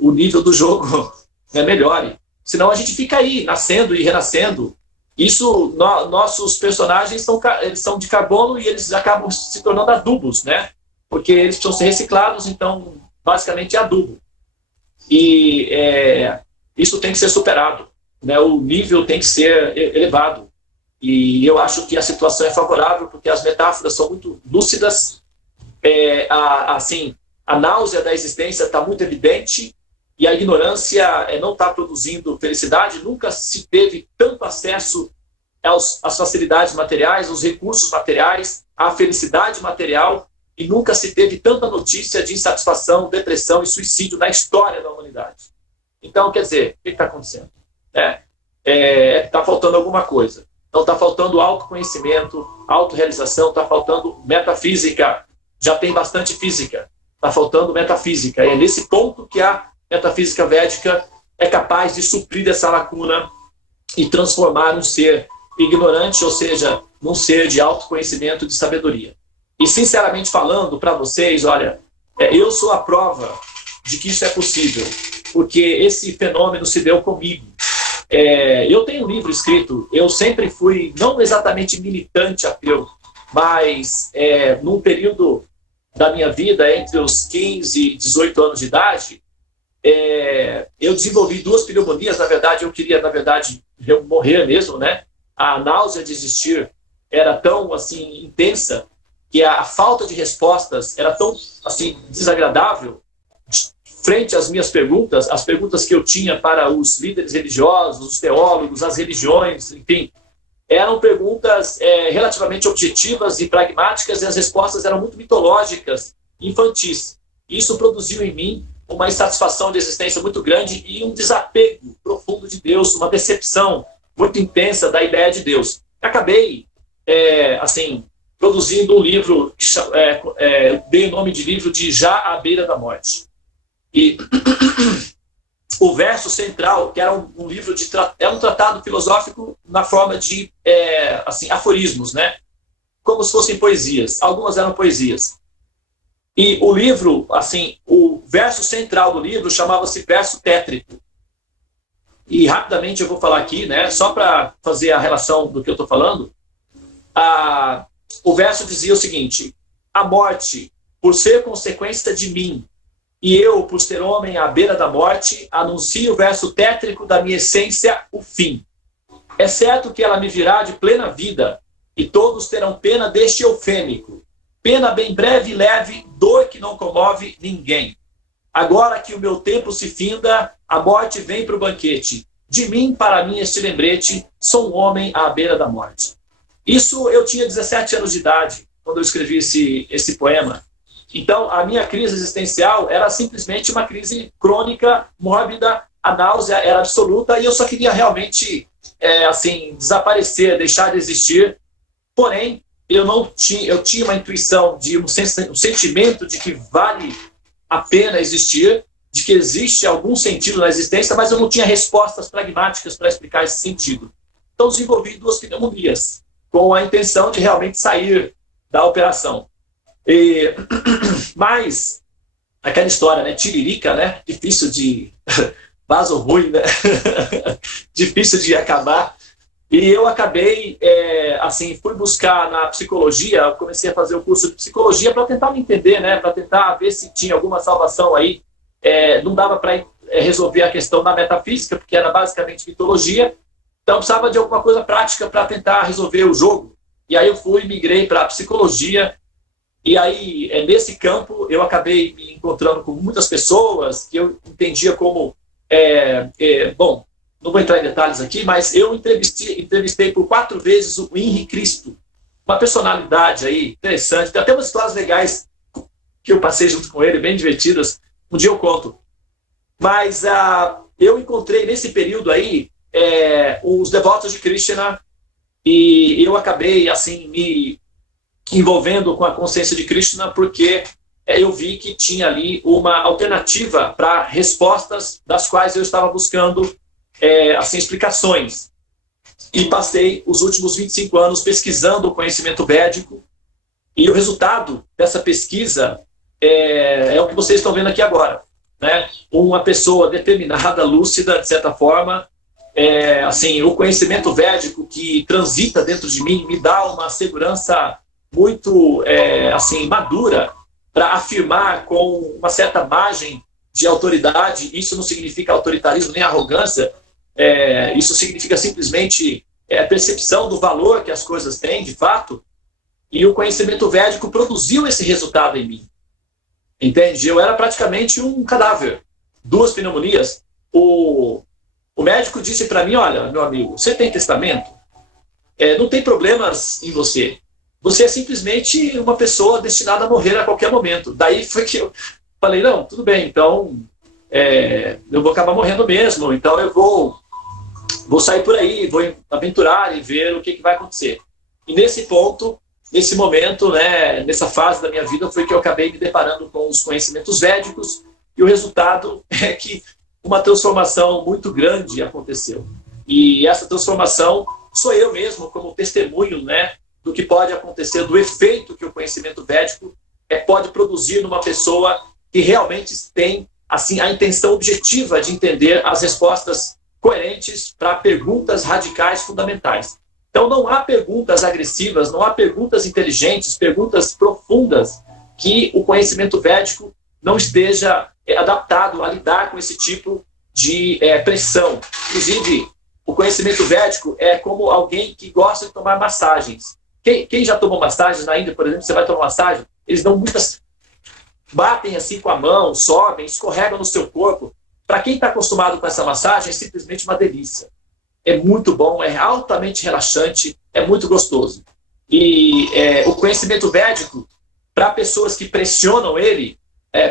o nível do jogo melhore. Senão a gente fica aí, nascendo e renascendo. Isso, nossos personagens eles são de carbono e eles acabam se tornando adubos, né? Porque eles precisam ser reciclados, então, basicamente, é adubo. E isso tem que ser superado. né, o nível tem que ser elevado. E eu acho que a situação é favorável, porque as metáforas são muito lúcidas, assim, a náusea da existência está muito evidente, e a ignorância não está produzindo felicidade. Nunca se teve tanto acesso às facilidades materiais, aos recursos materiais, à felicidade material, e nunca se teve tanta notícia de insatisfação, depressão e suicídio na história da humanidade. Então, quer dizer, o que está acontecendo? Está faltando alguma coisa. Então, está faltando autoconhecimento, autorrealização, está faltando metafísica. Já tem bastante física. Está faltando metafísica. E é nesse ponto que a metafísica védica é capaz de suprir essa lacuna e transformar um ser ignorante, ou seja, num ser de autoconhecimento, de sabedoria. E, sinceramente falando para vocês, olha, eu sou a prova de que isso é possível, porque esse fenômeno se deu comigo. Eu tenho um livro escrito, eu sempre fui, não exatamente militante ateu, mas num período da minha vida, entre os 15 e 18 anos de idade, eu desenvolvi 2 pneumonias. Na verdade, eu queria, morrer mesmo, né? A náusea de existir era tão, assim, intensa, que a falta de respostas era tão, assim, desagradável frente às minhas perguntas, as perguntas que eu tinha para os líderes religiosos, os teólogos, as religiões, enfim, eram perguntas relativamente objetivas e pragmáticas, e as respostas eram muito mitológicas, infantis. Isso produziu em mim uma insatisfação de existência muito grande e um desapego profundo de Deus, uma decepção muito intensa da ideia de Deus. Acabei, assim, produzindo um livro, dei o nome de livro de Já à Beira da Morte. E o verso central, que era um livro um tratado filosófico na forma de assim, aforismos, né? Como se fossem poesias. Algumas eram poesias. E o livro, assim, o verso central do livro chamava-se verso tétrico. E rapidamente eu vou falar aqui, né? Só para fazer a relação do que eu estou falando. O verso dizia o seguinte: a morte, por ser consequência de mim, e eu, por ser homem à beira da morte, anuncio o verso tétrico da minha essência, o fim. É certo que ela me virá de plena vida, e todos terão pena deste eufêmico. Pena bem breve e leve, dor que não comove ninguém. Agora que o meu tempo se finda, a morte vem para o banquete. De mim, para mim, este lembrete, sou um homem à beira da morte. Isso eu tinha 17 anos de idade, quando eu escrevi esse poema. Então, a minha crise existencial era simplesmente uma crise crônica, mórbida, a náusea era absoluta, e eu só queria realmente, assim, desaparecer, deixar de existir. Porém, eu tinha uma intuição, de um sentimento de que vale a pena existir, de que existe algum sentido na existência, mas eu não tinha respostas pragmáticas para explicar esse sentido. Então, desenvolvi 2 pneumonias, com a intenção de realmente sair da operação. Mas, aquela história, né? Tiririca, né? Difícil de... vaso ruim, né? Difícil de acabar. E eu acabei, assim, fui buscar na psicologia, eu comecei a fazer o curso de psicologia para tentar me entender, né? Para tentar ver se tinha alguma salvação aí. Não dava para resolver a questão da metafísica, porque era basicamente mitologia. Então, eu precisava de alguma coisa prática para tentar resolver o jogo. E aí eu migrei para a psicologia. E aí, nesse campo, eu acabei me encontrando com muitas pessoas que eu entendia como... bom, não vou entrar em detalhes aqui, mas eu entrevistei por 4 vezes o Henri Cristo, uma personalidade aí interessante. Tem até umas histórias legais que eu passei junto com ele, bem divertidas. Um dia eu conto. Mas eu encontrei nesse período aí os devotos de Krishna, e eu acabei assim me envolvendo com a consciência de Krishna, porque eu vi que tinha ali uma alternativa para respostas das quais eu estava buscando assim, explicações. E passei os últimos 25 anos pesquisando o conhecimento védico, e o resultado dessa pesquisa é o que vocês estão vendo aqui agora, né? Uma pessoa determinada, lúcida, de certa forma. Assim, o conhecimento védico que transita dentro de mim me dá uma segurança muito assim, madura para afirmar com uma certa margem de autoridade. Isso não significa autoritarismo nem arrogância, Isso significa simplesmente a percepção do valor que as coisas têm, de fato, e o conhecimento védico produziu esse resultado em mim. Entende? Eu era praticamente um cadáver. 2 pneumonias. O médico disse para mim, olha, meu amigo, você tem testamento? Não tem problemas em você. Você é simplesmente uma pessoa destinada a morrer a qualquer momento. Daí foi que eu falei, não, tudo bem, então eu vou acabar morrendo mesmo, então eu vou sair por aí, vou aventurar e ver o que vai acontecer. E nesse ponto, nesse momento, né, nessa fase da minha vida, foi que eu acabei me deparando com os conhecimentos védicos, e o resultado é que uma transformação muito grande aconteceu. E essa transformação sou eu mesmo como testemunho, né, do que pode acontecer, do efeito que o conhecimento védico pode produzir numa pessoa que realmente tem assim a intenção objetiva de entender as respostas coerentes para perguntas radicais fundamentais. Então não há perguntas agressivas, não há perguntas inteligentes, perguntas profundas que o conhecimento védico não esteja adaptado a lidar com esse tipo de pressão. Inclusive, o conhecimento védico é como alguém que gosta de tomar massagens. Quem já tomou massagens na Índia, por exemplo, você vai tomar massagem, eles dão muitas... batem assim com a mão, sobem, escorregam no seu corpo. Para quem está acostumado com essa massagem, é simplesmente uma delícia. É muito bom, é altamente relaxante, é muito gostoso. E o conhecimento védico, para pessoas que pressionam ele,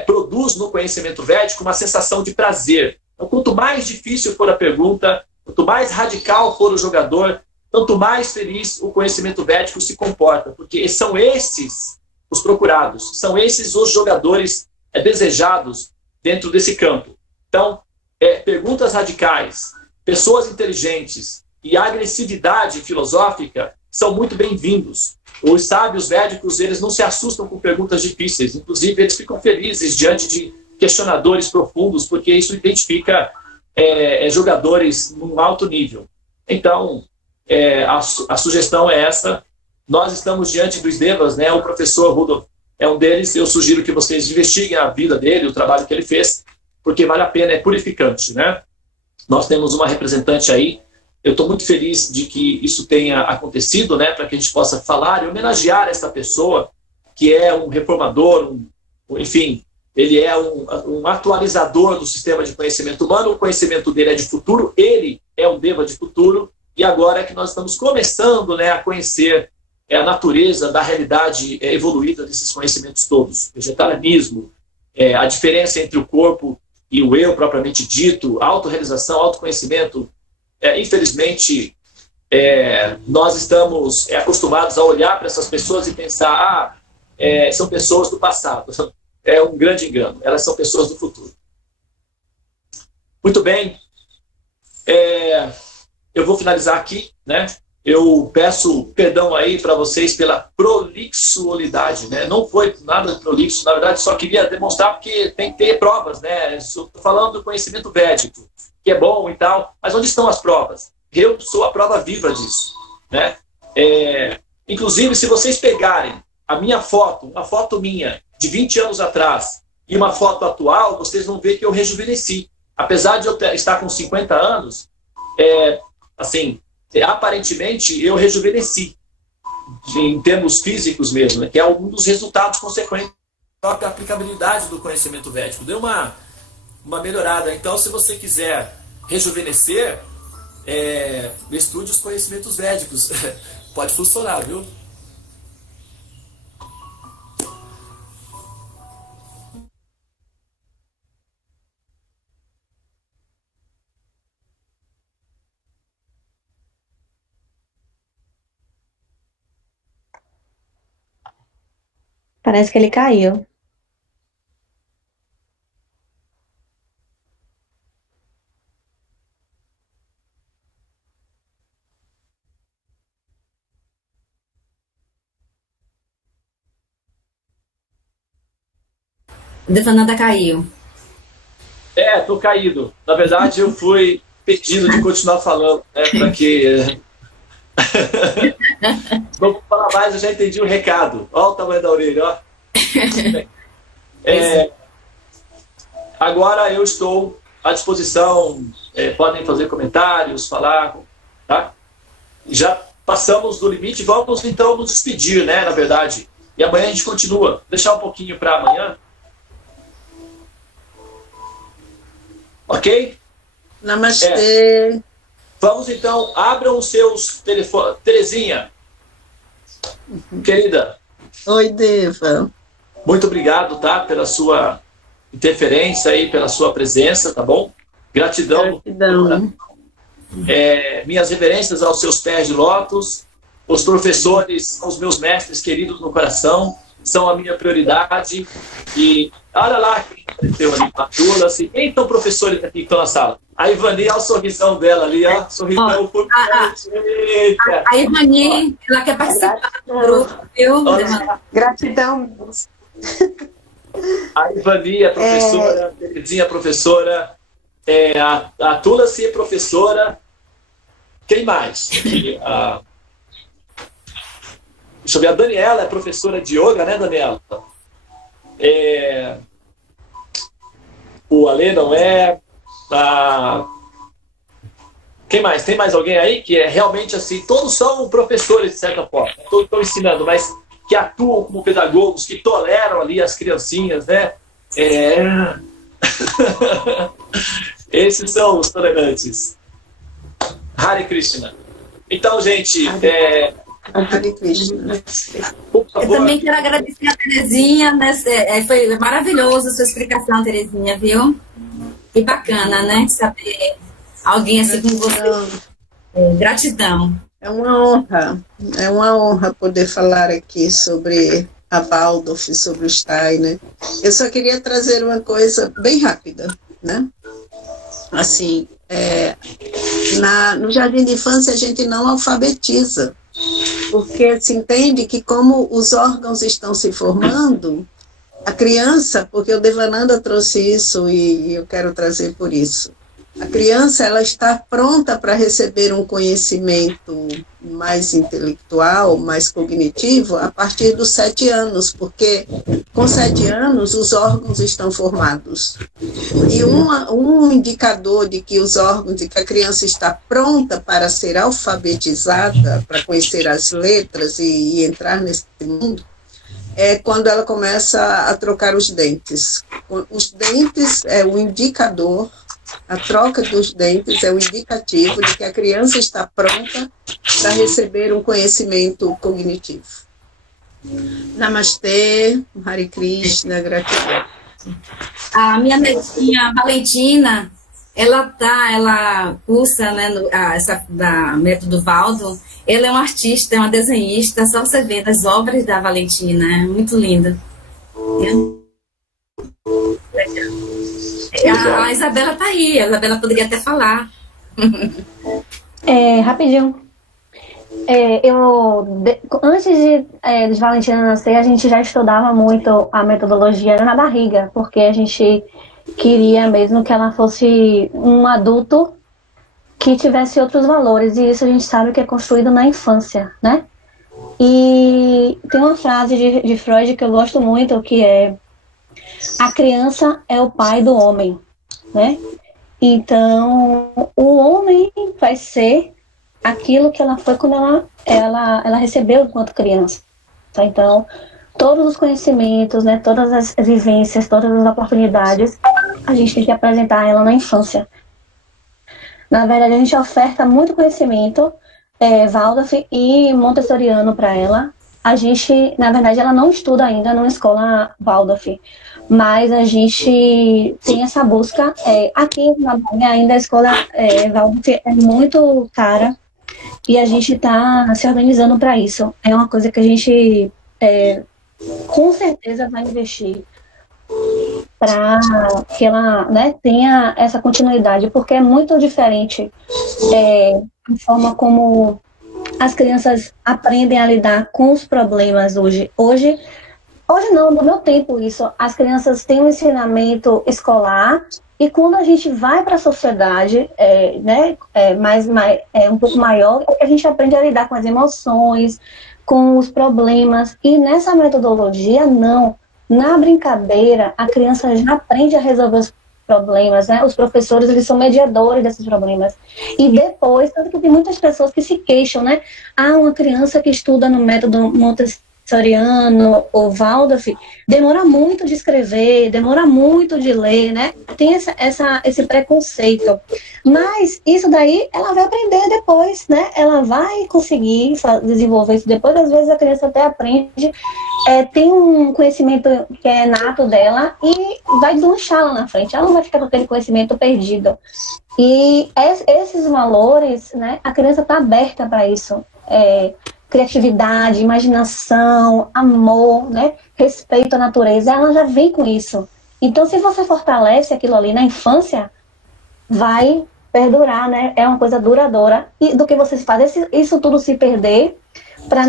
produz no conhecimento védico uma sensação de prazer. Então, quanto mais difícil for a pergunta, quanto mais radical for o jogador, tanto mais feliz o conhecimento védico se comporta, porque são esses os procurados, são esses os jogadores desejados dentro desse campo. Então, perguntas radicais, pessoas inteligentes e agressividade filosófica são muito bem-vindos. Os sábios védicos, eles não se assustam com perguntas difíceis, inclusive eles ficam felizes diante de questionadores profundos, porque isso identifica jogadores num alto nível. Então, a sugestão é essa. Nós estamos diante dos devas, né? O professor Rudolf é um deles. Eu sugiro que vocês investiguem a vida dele, o trabalho que ele fez, porque vale a pena, é purificante, né? Nós temos uma representante aí. Eu estou muito feliz de que isso tenha acontecido, né? Para que a gente possa falar e homenagear essa pessoa que é um reformador, enfim, ele é um atualizador do sistema de conhecimento humano. O conhecimento dele é de futuro, ele é um deva de futuro, e agora é que nós estamos começando, né, a conhecer a natureza da realidade evoluída desses conhecimentos todos. Vegetarianismo, a diferença entre o corpo e o eu propriamente dito, autorrealização, autoconhecimento. Infelizmente, nós estamos acostumados a olhar para essas pessoas e pensar, são pessoas do passado. É um grande engano, elas são pessoas do futuro. Muito bem, eu vou finalizar aqui, né? Eu peço perdão aí para vocês pela prolixualidade, né? Não foi nada prolixo, na verdade só queria demonstrar porque tem que ter provas, né? Estou falando do conhecimento védico, que é bom e tal, mas onde estão as provas? Eu sou a prova viva disso, né? Inclusive, se vocês pegarem a minha foto, uma foto minha de 20 anos atrás e uma foto atual, vocês vão ver que eu rejuvenesci. Apesar de eu estar com 50 anos, assim, aparentemente eu rejuvenesci, em termos físicos mesmo, né? Que é um dos resultados consequentes da própria aplicabilidade do conhecimento védico. Deu uma melhorada. Então, se você quiser rejuvenescer, estude os conhecimentos védicos. Pode funcionar, viu? Parece que ele caiu. Devananda caiu. Tô caído. Na verdade, eu fui pedido de continuar falando, né, para que... Não vou falar mais, eu já entendi o recado. Olha o tamanho da orelha, ó. Agora eu estou à disposição, podem fazer comentários, falar, tá? Já passamos do limite, vamos então nos despedir, né, na verdade. E amanhã a gente continua. Vou deixar um pouquinho para amanhã. Ok? Namastê. Vamos então, abram os seus telefones. Terezinha, querida. Oi, Deva. Muito obrigado, tá? Pela sua interferência e pela sua presença, tá bom? Gratidão. Gratidão. Minhas reverências aos seus pés de lótus. Os professores, os meus mestres queridos no coração, são a minha prioridade. E olha lá quem apareceu ali, Matula, assim. Quem são professores aqui que estão na sala? A Ivani, olha o sorrisão dela ali, ó. Sorrisão por a Ivani, ela quer participar do grupo, viu? Gratidão. A Ivani é professora, a Terezinha é professora, a Tulasi é professora. Quem mais? Deixa eu ver, a Daniela é professora de yoga, né, Daniela? O Alê não é. Quem mais? Tem mais alguém aí que é realmente assim? Todos são professores, de certa forma. Todos estão ensinando, mas que atuam como pedagogos, que toleram ali as criancinhas, né? Esses são os tolerantes. Hare Krishna. Então, gente, Hare Krishna. por favor. Eu também quero agradecer a Terezinha, né? Foi maravilhoso a sua explicação, Terezinha, viu? Que bacana, né? Saber alguém assim como você. Gratidão. É uma honra poder falar aqui sobre a Waldorf, sobre o Steiner. Eu só queria trazer uma coisa bem rápida, né? Assim, no jardim de infância a gente não alfabetiza, porque se entende que como os órgãos estão se formando, a criança, porque o Devananda trouxe isso e eu quero trazer por isso, a criança ela está pronta para receber um conhecimento mais intelectual, mais cognitivo, a partir dos 7 anos, porque com 7 anos os órgãos estão formados. E um indicador de que os órgãos, de que a criança está pronta para ser alfabetizada, para conhecer as letras e entrar nesse mundo, é quando ela começa a trocar os dentes. Os dentes é o indicador. A troca dos dentes é o indicativo de que a criança está pronta para receber um conhecimento cognitivo. Namastê, Hare Krishna, gratidão. A minha netinha Valentina, ela cursa, né, da Método Valdo. Ela é uma artista, é uma desenhista, só você ver as obras da Valentina, é muito linda. A Isabela tá aí, a Isabela poderia até falar. Rapidinho. Antes de Valentina nascer, a gente já estudava muito a metodologia na barriga, porque a gente queria mesmo que ela fosse um adulto que tivesse outros valores, e isso a gente sabe que é construído na infância, né? E tem uma frase de Freud que eu gosto muito, que é: a criança é o pai do homem, né? Então, o homem vai ser aquilo que ela foi quando ela recebeu enquanto criança. Tá? Então, todos os conhecimentos, né, todas as vivências, todas as oportunidades, a gente tem que apresentar ela na infância. Na verdade, a gente oferta muito conhecimento, Waldorf e montessoriano para ela. A gente, na verdade, ela não estuda ainda numa escola Waldorf, mas a gente tem essa busca. Aqui na Bahia ainda a escola Waldorf é muito cara e a gente está se organizando para isso. É uma coisa que a gente com certeza vai investir para que ela, né, tenha essa continuidade, porque é muito diferente a forma como as crianças aprendem a lidar com os problemas hoje. Hoje não, no meu tempo isso, as crianças têm um ensinamento escolar e quando a gente vai para a sociedade, um pouco maior, a gente aprende a lidar com as emoções, com os problemas, e nessa metodologia, não. Na brincadeira, a criança já aprende a resolver problemas, né? Os professores, eles são mediadores desses problemas. E depois, tanto que tem muitas pessoas que se queixam, né? Ah, uma criança que estuda no método Montessoriano ou Waldorf demora muito de escrever, demora muito de ler, né? Tem esse preconceito. Mas isso daí ela vai aprender depois, né? Ela vai conseguir desenvolver isso depois. Às vezes a criança até aprende, tem um conhecimento que é nato dela e vai deslanchar lá na frente. Ela não vai ficar com aquele conhecimento perdido. E esses valores, né? A criança está aberta para isso. Criatividade, imaginação, amor, né? Respeito à natureza, ela já vem com isso. Então, se você fortalece aquilo ali na infância, vai perdurar, né? É uma coisa duradoura. E do que você faz, isso tudo se perder, para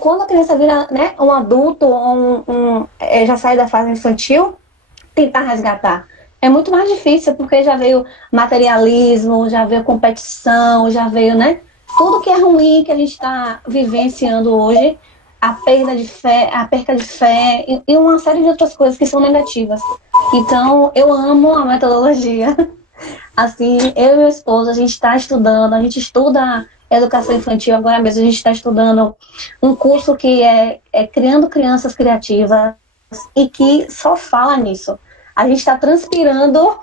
quando a criança vira, né, um adulto, já sai da fase infantil, tentar resgatar. É muito mais difícil, porque já veio materialismo, já veio competição, já veio, né? Tudo que é ruim que a gente está vivenciando hoje, a perda de fé, a perca de fé e uma série de outras coisas que são negativas. Então, eu amo a metodologia. Assim, eu e meu esposo, a gente está estudando, a gente estuda educação infantil, agora mesmo a gente está estudando um curso que é Criando Crianças Criativas e que só fala nisso. A gente está transpirando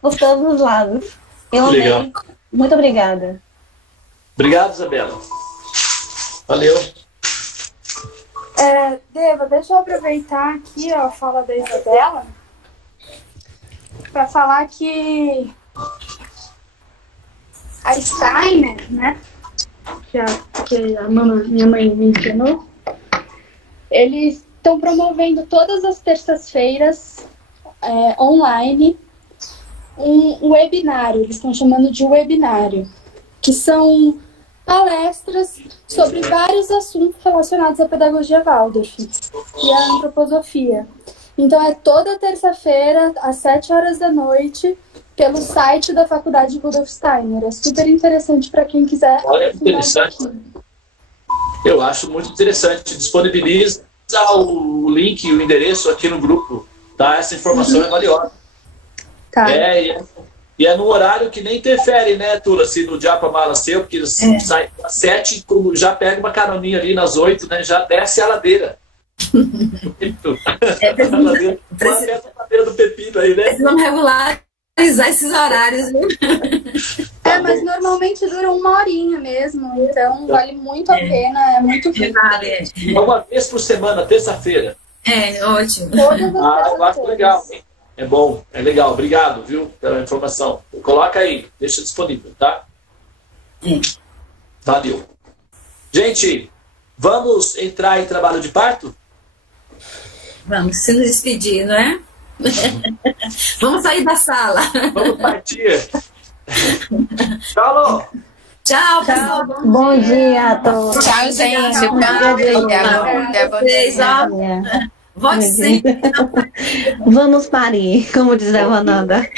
por todos os lados. Eu amei. Muito obrigada. Obrigado, Isabela. Valeu. Deva, deixa eu aproveitar aqui a fala da Isabela para falar que a Steiner, né, que minha mãe me ensinou, eles estão promovendo todas as terças-feiras online um webinário, eles estão chamando de webinário, que são palestras sobre vários assuntos relacionados à pedagogia Waldorf e à antroposofia. Então é toda terça-feira, às 7 horas da noite, pelo site da Faculdade Rudolf Steiner. É super interessante para quem quiser. Olha, interessante. Eu acho muito interessante. Disponibiliza o link e o endereço aqui no grupo, tá? Essa informação é valiosa. Tá. E é no horário que nem interfere, né, Tula, assim, no Japa Mala seu, porque sai às 7, já pega uma caroninha ali nas 8, né, já desce a ladeira. A ladeira do pepino aí, né? Vamos regularizar esses horários, viu? Mas normalmente dura 1 horinha mesmo, então vale muito a pena, é muito rico. Uma vez por semana, terça-feira. Ótimo. Eu acho legal, hein? É bom, é legal. Obrigado, viu, pela informação. Coloca aí, deixa disponível, tá? Valeu. Gente, vamos entrar em trabalho de parto? Vamos se despedir, não é? Vamos sair da sala. Vamos partir. Tchau, Tchau, pessoal. Bom dia a todos. Tchau, gente. Volte sempre. Vamos parir, como diz a Vananda.